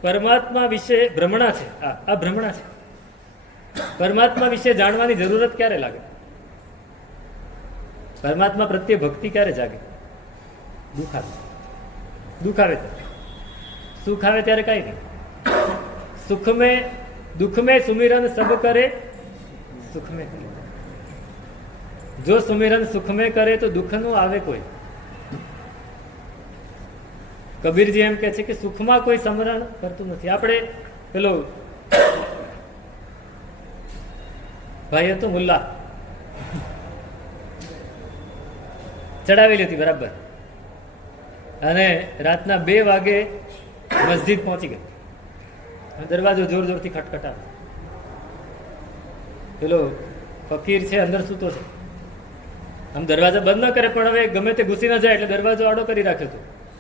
પરમાત્મા વિશે ભ્રમણા છે. આ ભ્રમણા છે. પરમાત્મા વિશે જાણવાની જરૂરત ક્યારે લાગે? પરમાત્મા પ્રત્યે ભક્તિ ક્યારે જાગે? દુઃખ આવે ત્યારે. સુખ આવે ત્યારે કઈ નહીં. સુખ મેં દુઃખ મેં સુમિરન સબ કરે, સુખ મેં જો સુમિરન સુખ में કરે તો દુઃખનું આવે કોઈ. કબીરજી એમ કે છે કે સુખમાં કોઈ સ્મરણ કરતું નથી. આપણે પેલો ભાઈ હતો મુલ્લા, ચડાવેલી હતી બરાબર, અને રાતના 2 વાગે મસ્જિદ પહોંચી ગઈ. દરવાજો જોર જોરથી ખટખટાવે. પેલો ફકીર છે અંદર સૂતો છે, આમ દરવાજા બંધ ન કરે પણ હવે ગમે તે ઘૂસી ન જાય એટલે દરવાજો આડો કરી રાખ્યો હતો.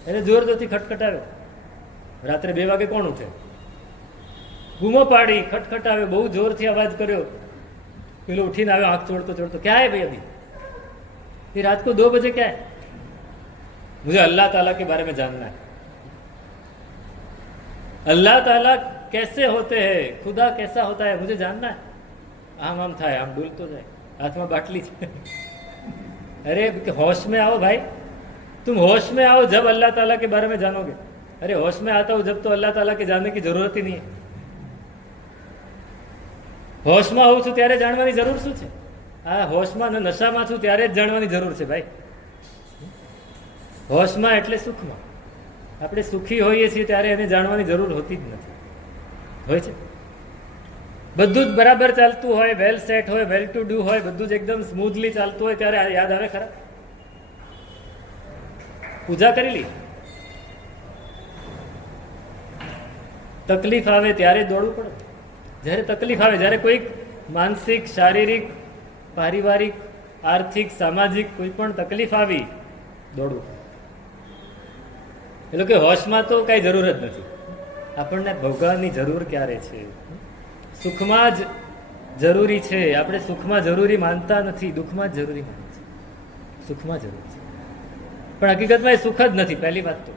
એને જોર જોરથી ખટખટાવ્યો. રાત્રે 2 વાગે કોણ ઉઠે? બૂમો પાડી, ખટખટાવ્યો, બહુ જોરથી અવાજ કર્યો. પેલો ઉઠીને આવ્યો, આંખ ચોડતો ચોડતો, ક્યાં है भाई अभी? ये रात को 2 बजे क्या है? मुझे अल्लाह ताला के बारे में जानना है. अल्लाह ताला कैसे होते हैं, खुदा कैसा होता है, मुझे जानना है. आम आम થાય, આમ ડૂલતો જાય, હાથમાં બાટલી છે. अरे होश में आओ भाई, तुम होश में आओ जब अल्लाह ताला के बारे में जानोगे. अरे होश में आता हूं जब तो अल्लाह ताला के जानने की जरूरत ही नहीं है. હોશમાં હોઉં છું ત્યારે જાણવાની જરૂર શું છે? આ હોશમાં ને નશામાં છું ત્યારે જ જાણવાની જરૂર છે ભાઈ. હોશમાં એટલે સુખમાં. આપણે સુખી હોઈએ છીએ ત્યારે એને જાણવાની જરૂર હોતી જ નથી. હોય છે બધું જ બરાબર ચાલતું હોય, વેલ સેટ હોય, વેલ ટુ ડુ હોય, બધું જ એકદમ સ્મૂથલી ચાલતું હોય ત્યારે યાદ આવે ખરા? પૂજા કરી લી. તકલીફ આવે ત્યારે દોડવું પડે. જ્યારે તકલીફ આવે, જ્યારે કોઈક માનસિક, શારીરિક, પારિવારિક, આર્થિક, સામાજિક કોઈ પણ તકલીફ આવી, દોડવું. એટલે કે હોશમાં તો કઈ જરૂર જ નથી. આપણને ભગવાનની જરૂર ક્યારે છે? સુખમાં જ જરૂરી છે. આપણે સુખમાં જરૂરી માનતા નથી, દુઃખમાં જ જરૂરી માનીએ છીએ. સુખમાં જરૂર છે પણ હકીકતમાં એ સુખ જ નથી. પહેલી વાત તો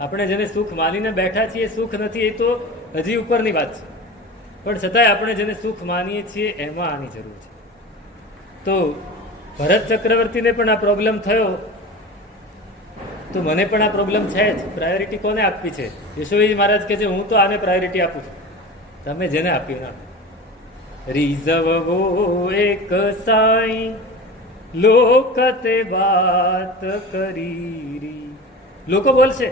આપણે જેને સુખ માનીને બેઠા છીએ સુખ નથી, એ તો હજી ઉપરની વાત છે. પણ છતાંય આપણે જેને સુખ માનીએ છીએ એમાં આની જરૂર છે. તો ભરત ચક્રવર્તીને પણ આ પ્રોબ્લેમ થયો, તો મને પણ આ પ્રોબ્લેમ છે જ. પ્રાયોરિટી કોને આપવી છે? યશોજી મહારાજ કહે છે હું તો આને પ્રાયોરિટી આપું છું, તમે જેને આપ્યું ના. રીઝવવો એક સાઈ લોકતે વાત કરી. લોકો બોલશે,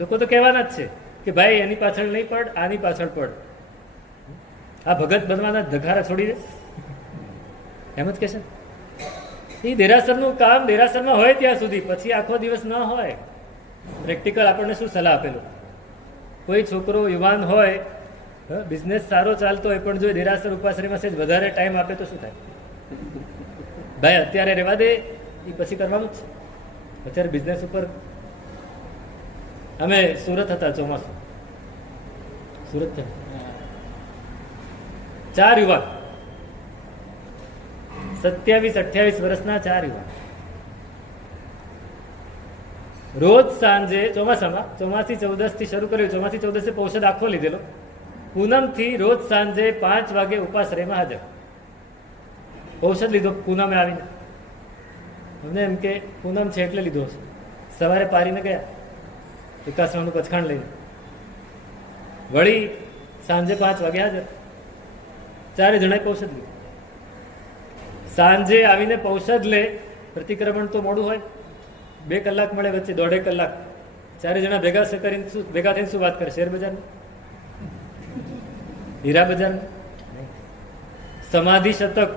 લોકો તો કહેવાના જ છે કે ભાઈ એની પાછળ નહીં પડ, આની પાછળ પડ. આ ભગત બનવાના ધગારા છોડી દે, એમ જ કહેશે. એ દેરાસરનું કામ દેરાસરમાં હોય ત્યાં સુધી, પછી આખો દિવસ ન હોય. પ્રેક્ટિકલ આપણને શું સલાહ આપેલું? કોઈ છોકરો યુવાન હોય, બિઝનેસ સારો ચાલતો હોય, પણ જો દેરાસર ઉપાશ્રયમાં સેજ વધારે ટાઈમ આપે તો શું થાય? ભાઈ અત્યારે રહેવા દે, એ પછી કરવાનું જ છે. અત્યારે બિઝનેસ ઉપર. અમે સુરત હતા ચોમાસું, સુરત 4 યુવાન, 27-28 વર્ષના 4 યુવાન રોજ સાંજે ચોમાસામાં, ચોમાસી 14 થી શરૂ કર્યું, ચોમાસી 14 પૌષદ આખો લીધેલો. પૂનમથી રોજ સાંજે 5 વાગે ઉપાશ્રયમાં હાજર. ઔષધ લીધો પૂનમે આવીને. અમને એમ કે પૂનમ છે એટલે લીધો છે. સવારે પારીને ગયા વિકાસવાનું પચખાણ લઈને, વળી સાંજે 5 વાગે હાજર. 4 જણાએ ઔષધ લીધું. સાંજે આવીને ઔષધ લે, પ્રતિક્રમણ તો મોડું હોય, 2 કલાક મળે વચ્ચે, 1.5 કલાક. 4 જણા ભેગા થઈને શું વાત કરે? શેર બજારની, હીરા બજારની, સમાધિ શતક,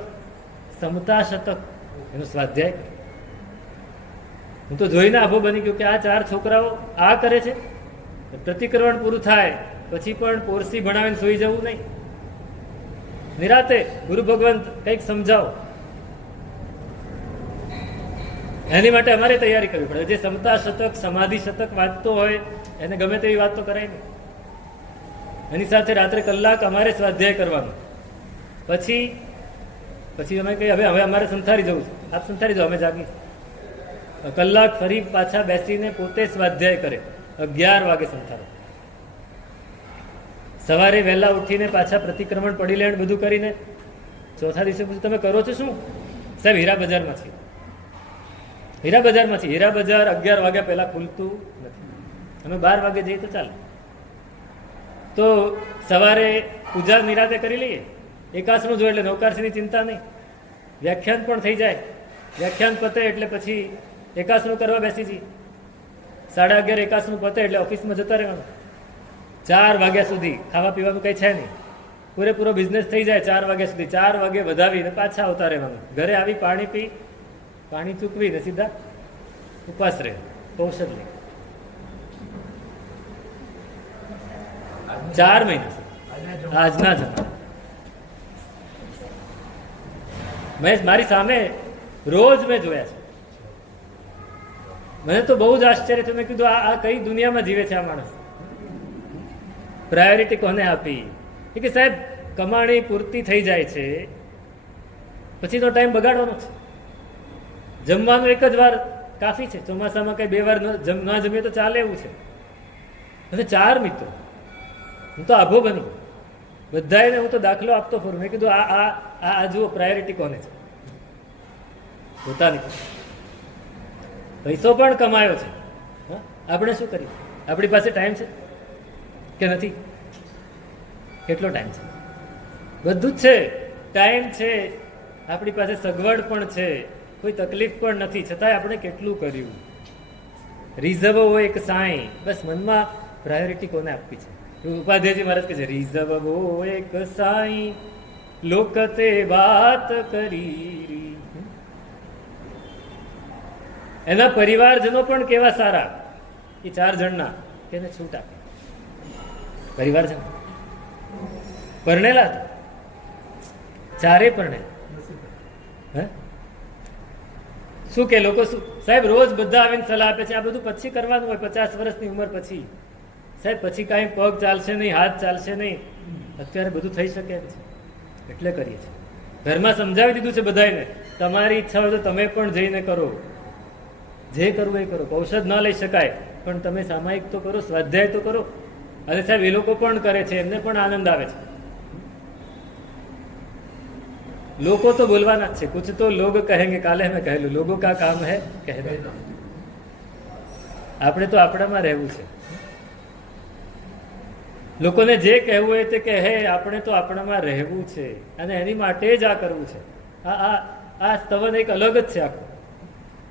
સમતા શતક, એનો સ્વાધ્યાય. હું તો જોઈને આભો બની ગયો કે આ 4 છોકરાઓ આ કરે છે. પ્રતિક્રમણ પૂરું થાય પછી પણ પોરસી ભણાવીને સૂઈ જવું નહીં. નિરાતે ગુરુ ભગવંત કંઈક સમજાવો. એની માટે અમારે તૈયારી કરવી પડે. જે સમતા શતક, સમાધિ શતક વાંચતો હોય એને ગમે તેવી વાત તો કરાય નહીં. એની સાથે રાત્રે કલાક અમારે સ્વાધ્યાય કરવાનો. પછી અમે કહીએ હવે અમારે સંથારી જવું છે, આપ સંથારી જાઓ, અમે જાગી. કલાક ફરી પાછા બેસીને પોતે સ્વાધ્યાય કરે. 11 વાગે સંથારો. સવારે વહેલા ઉઠીને પાછા પ્રતિક્રમણ પડી લેણ બધું કરીને ચોથા દિવસે પૂછ્યું તમે કરો છો શું? સાહેબ હીરા બજારમાં છીએ. હીરા બજારમાં છીએ. હીરા બજાર 11 વાગ્યા પહેલા ખુલતું નથી. અમે 12 વાગે જઈએ તો ચાલે. તો સવારે પૂજા નિરાતે કરી લઈએ. એકાસનું જોઈએ એટલે નૌકારસીની ચિંતા નહીં. વ્યાખ્યાન પણ થઈ જાય, વ્યાખ્યાન પતે એટલે પછી એકાસનું કરવા બેસી જઈએ, 11:30 એકાસનું પતે એટલે ઓફિસમાં જતા રહેવાનું, 4 વાગ્યા સુધી ખાવા પીવાનું કંઈ છે નહીં, પૂરેપૂરો બિઝનેસ થઈ જાય 4 વાગ્યા સુધી, 4 વાગે વધાવીને પાછા આવતા રહેવાનું, ઘરે આવી પાણી પી, પાણી ચૂકવીને સીધા ઉપવાસ રહે, ઔષધ લે. 4 મહિના આજના જમાના. મેં મારી સામે રોજ મેં જોયા છે. મને તો બહુ જ આશ્ચર્ય થયું. મેં કીધું આ કઈ દુનિયામાં જીવે છે આ માણસ? પ્રાયોરિટી કોને આપી? કે સાહેબ કમાણી પૂરતી થઈ જાય છે પછી તો ટાઈમ બગાડવાનો છે. જમવાનું એક જ વાર કાફી છે, ચોમાસામાં કઈ 2 વાર ના જમીએ તો ચાલે એવું છે. અને 4 મિત્રો, હું તો આભો બની, બધાને હું તો દાખલો આપતો ફરું. મેં કીધું આ જુઓ પ્રાયોરિટી કોને છે? પોતાની. પૈસો પણ કમાયો છે, આપણે શું કરીએ? આપણી પાસે ટાઈમ છે કે નથી? કેટલો ટાઈમ છે? બધું જ છે, ટાઈમ છે, આપણી પાસે સગવડ પણ છે, કોઈ તકલીફ પણ નથી, છતાંય આપણે કેટલું કર્યું? રિઝર્વ એક સાંઈ, બસ મનમાં પ્રાયોરિટી કોને આપવી છે? ઉપાધ્યાયજી મહારાજ કહે છે, રિઝર્વ એક સાંઈ લોકતે વાત કરી. એના પરિવારજનો પણ કેવા સારા, એ 4 જણના તેને છૂટ આપી. પરિવારજન પરણેલા હતા, 4 પરણેલા. શું કે લોકો શું સાહેબ રોજ બધા આવીને સલાહ આપે છે, આ બધું પછી કરવાનું હોય, 50 વર્ષની ઉંમર પછી. સાહેબ પછી કાંઈ પગ ચાલશે નહીં, હાથ ચાલશે નહીં, અત્યારે બધું થઈ શકે છે એટલે કરીએ છીએ. ઘરમાં સમજાવી દીધું છે બધાને, તમારી ઈચ્છા હોય તો તમે પણ જઈને કરો, જે કરવું એ કરો. ઔષધ ના લઈ શકાય પણ તમે સામાયિક તો કરો, સ્વાધ્યાય તો કરો. અને સાહેબ એ લોકો પણ કરે છે, એમને પણ આનંદ આવે છે. લોકો તો બોલવાના જ છે, કુછ તો લોગ કહેંગે. કાલે મેં કહેલું, લોગો કા કામ હે કહેના. આપણે તો આપણામાં રહેવું છે. લોકોને જે કહેવું હોય તે કહે, આપણે તો આપણામાં રહેવું છે અને એની માટે જ આ કરવું છે. આ સ્તવન એક અલગ જ છે આખું.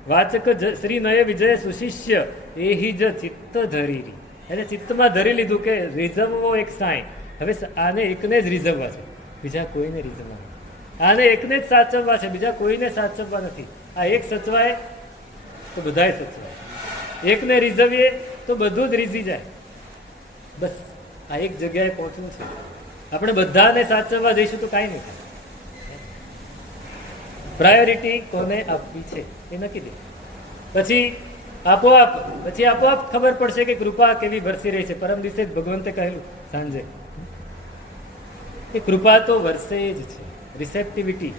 વાચક શ્રી નય વિજય સુશિષ્ય એહી જ ચિત્ત ધરી. એને ચિત્તમાં ધરી લીધું કે રીઝવવો એક સાંઈ. હવે આને એકને જ રીઝવવા છે, બીજા કોઈને રીઝવવા નથી. આને એકને જ સાચવવા છે, બીજા કોઈને સાચવવા નથી. આ એક સચવાય તો બધાય સચવાય, એકને રીઝવીએ તો બધું જ રીઝી જાય. બસ આ એક જગ્યાએ પહોંચવું છે. આપણે બધાને સાચવવા જઈશું તો કાંઈ નહીં થાય. પ્રાયોરિટી કોને આપવી છે એ નક્કી દે. પછી આપોઆપ ખબર પડશે કે કૃપા કેવી વરસી રહી છે. પરમ દિવસે ભગવંતે કહેલું સાંજે કે કૃપા તો વરસે જ છે. રિસેપ્ટિવિટી,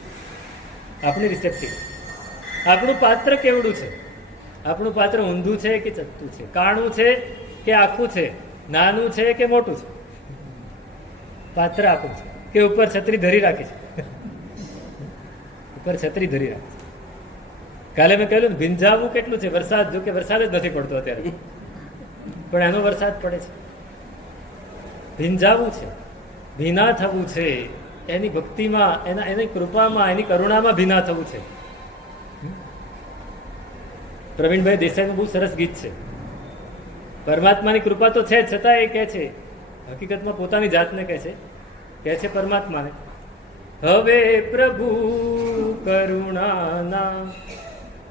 આપણી રિસેપ્ટિવિટી. આપણું પાત્ર કેવડું છે? આપણું પાત્ર ઊંધું છે કે ચત્તું છે? કાણું છે કે આખું છે? નાનું છે કે મોટું છે? પાત્ર આપણું છે કે ઉપર છત્રી ધરી રાખી છે? ઉપર છત્રી ધરી રાખી છે. કાલે મેં કહ્યું ને ભીંજાવું કેટલું છે? વરસાદ, જો કે વરસાદ જ નથી પડતો અત્યારે, પણ એનો વરસાદ પડે છે. ભીંજાવું છે, ભીના થવું છે, એની ભક્તિમાં, એની કૃપામાં, એની કરુણામાં ભીના થવું છે. પ્રવીણભાઈ દેસાઈનું બહુ સરસ ગીત છે. પરમાત્માની કૃપા તો છે, છતાં એ કહે છે, હકીકતમાં પોતાની જાતને કહે છે પરમાત્માને, હવે પ્રભુ કરુણાના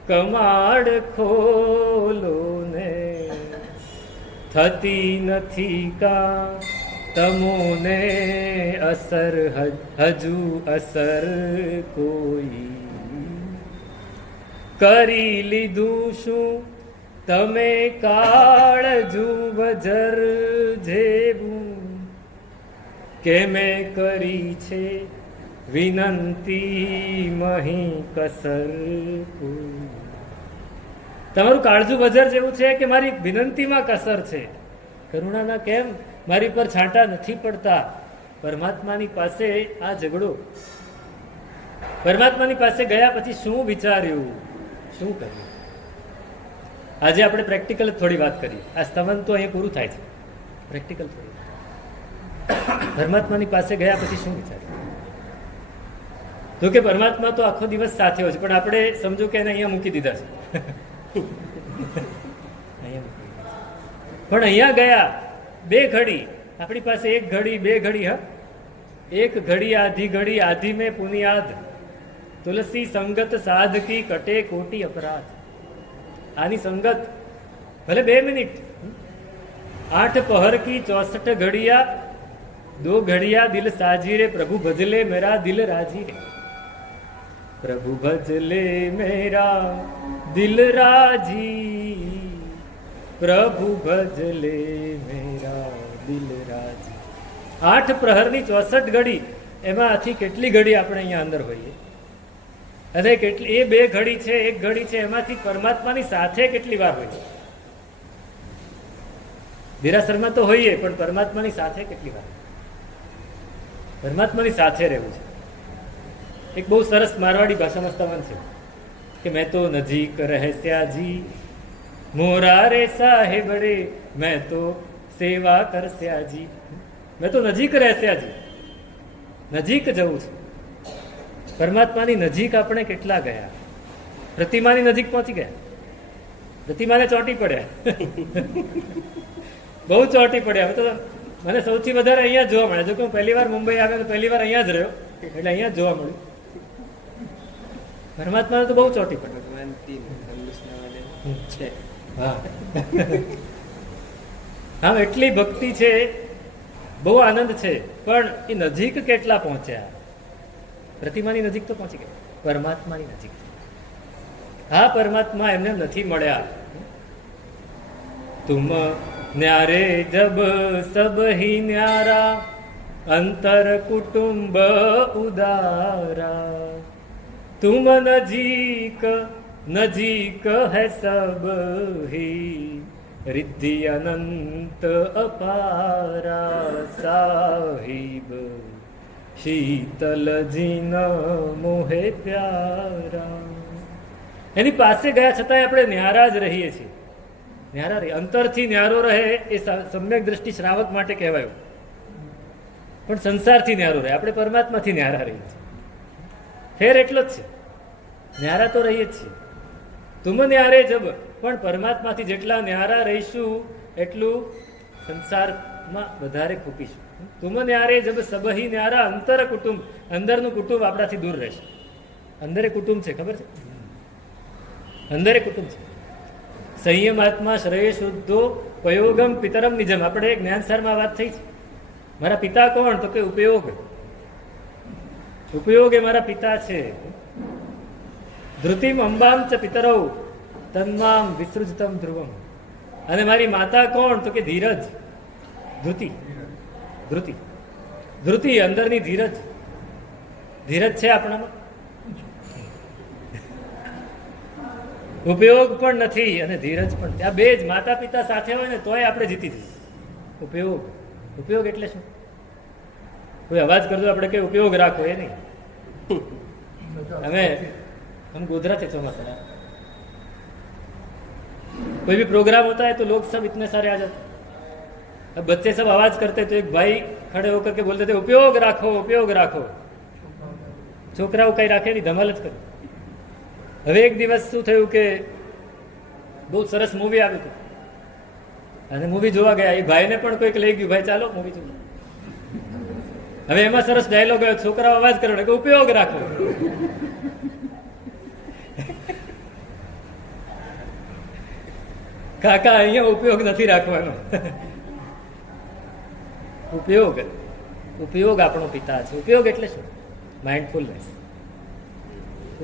કમાડ ખોલો ને, થતી નથી કા તમોને અસર, હજુ અસર કોઈ કરી લીધું શું તમે કાળજુ બજર જેવું, કે મેં કરી છે વિનંતી મહી કસર કોઈ. તમારું કાળજુ બજર જેવું છે કે મારી વિનંતીમાં કસર છે? કરુણાના કેમ મારી પર છાંટા નથી પડતા? પરમાત્માની પાસે આ ઝઘડો. પરમાત્માની પાસે ગયા પછી શું વિચાર્યું, શું કર્યું? આજે આપણે પ્રેક્ટિકલ થોડી વાત કરીએ. આ સ્તવન તો અહીં પૂરું થાય છે. પ્રેક્ટિકલ થોડી, પરમાત્માની પાસે ગયા પછી શું વિચાર્યું? જો કે પરમાત્મા તો આખો દિવસ સાથે હોય છે, પણ આપણે સમજો કે એને અહીંયા મૂકી દીધા છે. પણ અહીંયા ગયા 2 ઘડી, આપણી પાસે 1 ઘડી 2 ઘડી. હા, 1 ઘડી આધી ઘડી આધી મેં પુનિયાદ, તુલસી સંગત સાધ કી કટે કોટી અપરાધ. આની સંગત ભલે 2 મિનિટ, 8 પહર કી 64 ઘડિયા, 2 ઘડિયા દિલ સાજી રે, પ્રભુ ભજલે મેરા દિલ રાજી રે. પ્રભુ ભજલે મેરા દિલ રાજી, પ્રભુ ભજલે મેરા દિલ રાજી. 8 પ્રહરની 64 ઘડી, એમાંથી કેટલી ઘડી આપણે અહીંયા અંદર હોઈએ, અને કેટલી એ 2 ઘડી છે, 1 ઘડી છે, એમાંથી પરમાત્માની સાથે કેટલી વાર હોઈએ. દેરાસરમાં તો હોઈએ, પણ પરમાત્માની સાથે કેટલી વાર, પરમાત્માની સાથે રહેવું છે. એક બહુ સરસ મારવાડી ભાષામાં સ્તવન છે કે મેં તો નજીક રહેસ્યાજી, મોરા રે સાહેબ રે, મેં તો સેવા કરસ્યાજી. મેં તો નજીક રહેસ્યાજી, નજીક જવું છે. પરમાત્માની નજીક આપણે કેટલા ગયા? પ્રતિમાની નજીક પહોંચી ગયા, પ્રતિમાને ચોંટી પડ્યા, બહુ ચોંટી પડ્યા. હવે તો મને સૌથી વધારે અહીંયા જોવા મળે. જો કે હું પહેલી વાર મુંબઈ આવ્યો તો પહેલી વાર અહીંયા જ રહ્યો, એટલે અહીંયા જ જોવા મળ્યું. પરમાત્માને તો બહુ ચોંટી પડે. હા, એટલી ભક્તિ છે, બહુ આનંદ છે, પણ એ નજીક કેટલા પહોંચ્યા? પ્રતિમાની નજીક તો પહોંચી ગયા, પરમાત્માની નજીક. હા, પરમાત્મા એમને નથી મળ્યા. તુમ ન્યારે જબ સબ હી ન્યારા, અંતર કુટુંબ ઉદારા. તુમ નજીક નજીક હૈ સબ હી, રિદ્ધિ અનંત અપારા. સાહિબ શીતલ જીન મોહે પ્યારા. એની પાસે ગયા છતાંય આપણે ન્યારા જ રહીએ છીએ. ન્યારા રહે, અંતરથી ન્યારો રહે એ સમ્યક દ્રષ્ટિ શ્રાવક માટે કહેવાયું. પણ સંસારથી ન્યારો રહે, આપણે પરમાત્માથી ન્યારા રહીએ છીએ. ફેર એટલો જ છે, ન્યારા તો રહીએ જ છીએ. તુમ ન્યારે જબ, પણ પરમાત્માથી જેટલા ન્યારા રહીશું એટલું સંસારમાં વધારે ખૂપીશું. તુમ ન્યારે જબ સબહી ન્યારા, અંતર કુટુંબ, અંદરનું કુટુંબ આપણાથી દૂર રહેશે. અંદરે કુટુંબ છે, ખબર છે? અંદરે કુટુંબ છે. સંયમાત્મા શ્રેય શુદ્ધો પયોગમ પિતરમ નિજમ. આપણે જ્ઞાનસારમાં વાત થઈ છે. મારા પિતા કોણ? તો કે ઉપયોગ. ઉપયોગ એ મારા પિતા છે. ધૃતિમ અંબામ ચ પિતરૌ તન્મામ વિસૃજતમ ધ્રુવમ. અને મારી માતા કોણ? તો કે ધીરજ. ધૃતિ, ધૃતિ, ધૃતિ, અંદરની ધીરજ. ધીરજ છે આપણામાં. ઉપયોગ પણ નથી અને ધીરજ પણ. આ 2 જ માતા પિતા સાથે હોય ને તોય આપણે જીતી જઈએ. ઉપયોગ, ઉપયોગ એટલે શું? કોઈ અવાજ કરતો આપણે કઈ ઉપયોગ રાખો એ નહીં. हम गोधरा थे चौमासा, कोई भी प्रोग्राम होता है तो लोग सब इतने सारे आ जाते. अब बच्चे सब आवाज करते तो एक भाई खड़े होकर के बोलते थे उपयोग राखो, उपयोग राखो. छोकराओ कई राखे नहीं, धमाल ज करे. હવે એક દિવસ શું થયું કે બહુ સરસ મૂવી આવ્યું હતું અને મૂવી જોવા ગયા. એ ભાઈને પણ કોઈક લઈ ગયું, ભાઈ ચાલો મૂવી જોવા. હવે એમાં સરસ ડાયલોગ આવ્યો, છોકરાઓ અવાજ કરે કે ઉપયોગ રાખો. કાકા અહીંયા ઉપયોગ નથી રાખવાનો. ઉપયોગ, ઉપયોગ આપણો પિતા છે. ઉપયોગ એટલે શું? માઇન્ડફુલનેસ.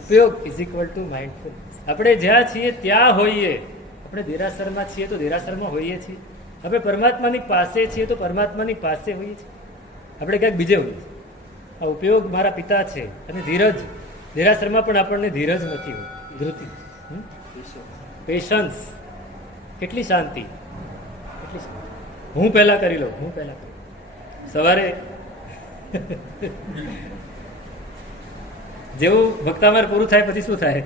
ઉપયોગ ઇઝ ઇક્વલ ટુ માઇન્ડફુલનેસ. આપણે જ્યાં છીએ ત્યાં હોઈએ. આપણે દેરાસરમાં છીએ તો દેરાસરમાં હોઈએ છીએ. આપણે પરમાત્માની પાસે છીએ તો પરમાત્માની પાસે હોઈએ છીએ. આપણે ક્યાંક બીજે હોઈએ છીએ. આ ઉપયોગ મારા પિતા છે. અને ધીરજ, દેરાસરમાં પણ આપણને ધીરજ નથી હોતી. ધૃતિ, પેશન્સ. કેટલી શાંતિ, કેટલી શાંતિ. હું પહેલા કરી લઉં, હું પહેલા કરી. સવારે જેવું ભક્તામાર પૂરું થાય પછી શું થાય?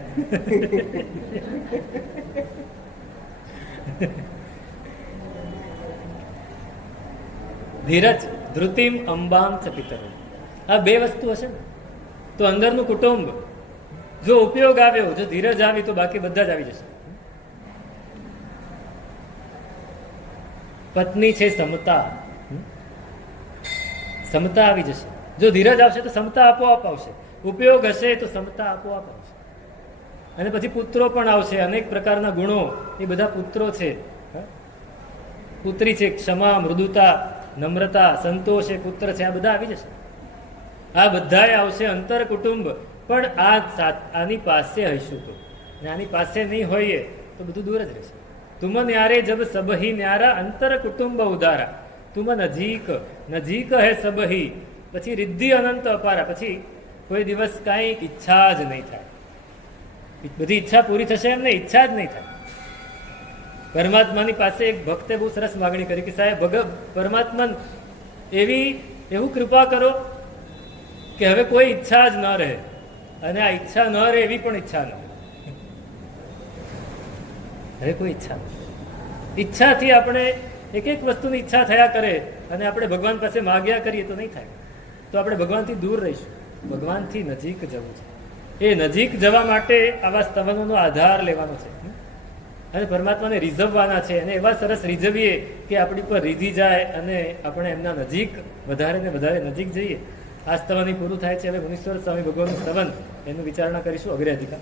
ધીરજ, ધૃતિમ અંબામ ચ પિતરમ. આ 2 વસ્તુ હશે ને તો અંદરનું કુટુંબ જો ઉપયોગ આવ્યો, જો ધીરજ આવી, તો બાકી બધા જ આવી જશે. પત્ની છે સમતા, સમતા આવી જશે. જો ધીરજ આવશે તો સમતા આપોઆપ આવશે. ઉપયોગ હશે તો સમતા આપોઆપ આવશે. અને પછી પુત્રો પણ આવશે. અનેક પ્રકારના ગુણો, એ બધા પુત્રો છે. પુત્રી છે, ક્ષમા, મૃદુતા, નમ્રતા, સંતોષ એ પુત્ર છે. આ બધા આવી જશે. આ બધાએ આવશે. અંતર કુટુંબ પણ આની પાસે હઈશું તો, અને આની પાસે નહીં હોઈએ તો બધું દૂર જ રહેશે. તુમ ન્યારે જબ સબહી ન્યારા અંતર કુટુંબ ઉદારા. તુમ નજીક નજીક હે સબહી. પછી રિદ્ધિ અનંત અપારા. પછી કોઈ દિવસ કાંઈક ઈચ્છા જ નહીં થાય. બધી ઈચ્છા પૂરી થશે એમ નહીં, ઈચ્છા જ નહીં થાય. પરમાત્માની પાસે એક ભક્તે બહુ સરસ માગણી કરી કે સાહેબ પરમાત્મા એવું કૃપા કરો કે હવે કોઈ ઈચ્છા જ ન રહે, અને આ ઈચ્છા ન રહે એવી પણ ઈચ્છા ન રહે. હવે કોઈ ઈચ્છા નથી. ઈચ્છાથી આપણે એક એક વસ્તુની ઈચ્છા થયા કરે અને આપણે ભગવાન પાસે માગ્યા કરીએ તો નહીં થાય. તો આપણે ભગવાનથી દૂર રહીશું. ભગવાનથી નજીક જવું છે. એ નજીક જવા માટે આવા સ્તવનોનો આધાર લેવાનો છે અને પરમાત્માને રીઝવવાના છે. અને એવા સરસ રીઝવીએ કે આપણી પર રીઝી જાય અને આપણે એમના નજીક વધારે ને વધારે નજીક જઈએ. આ સ્તવન પૂરું થાય છે. હવે મુનીશ્વર સ્વામી ભગવાનનું સ્તવન એનું વિચારણા કરીશું અગ્રે અધિકાર.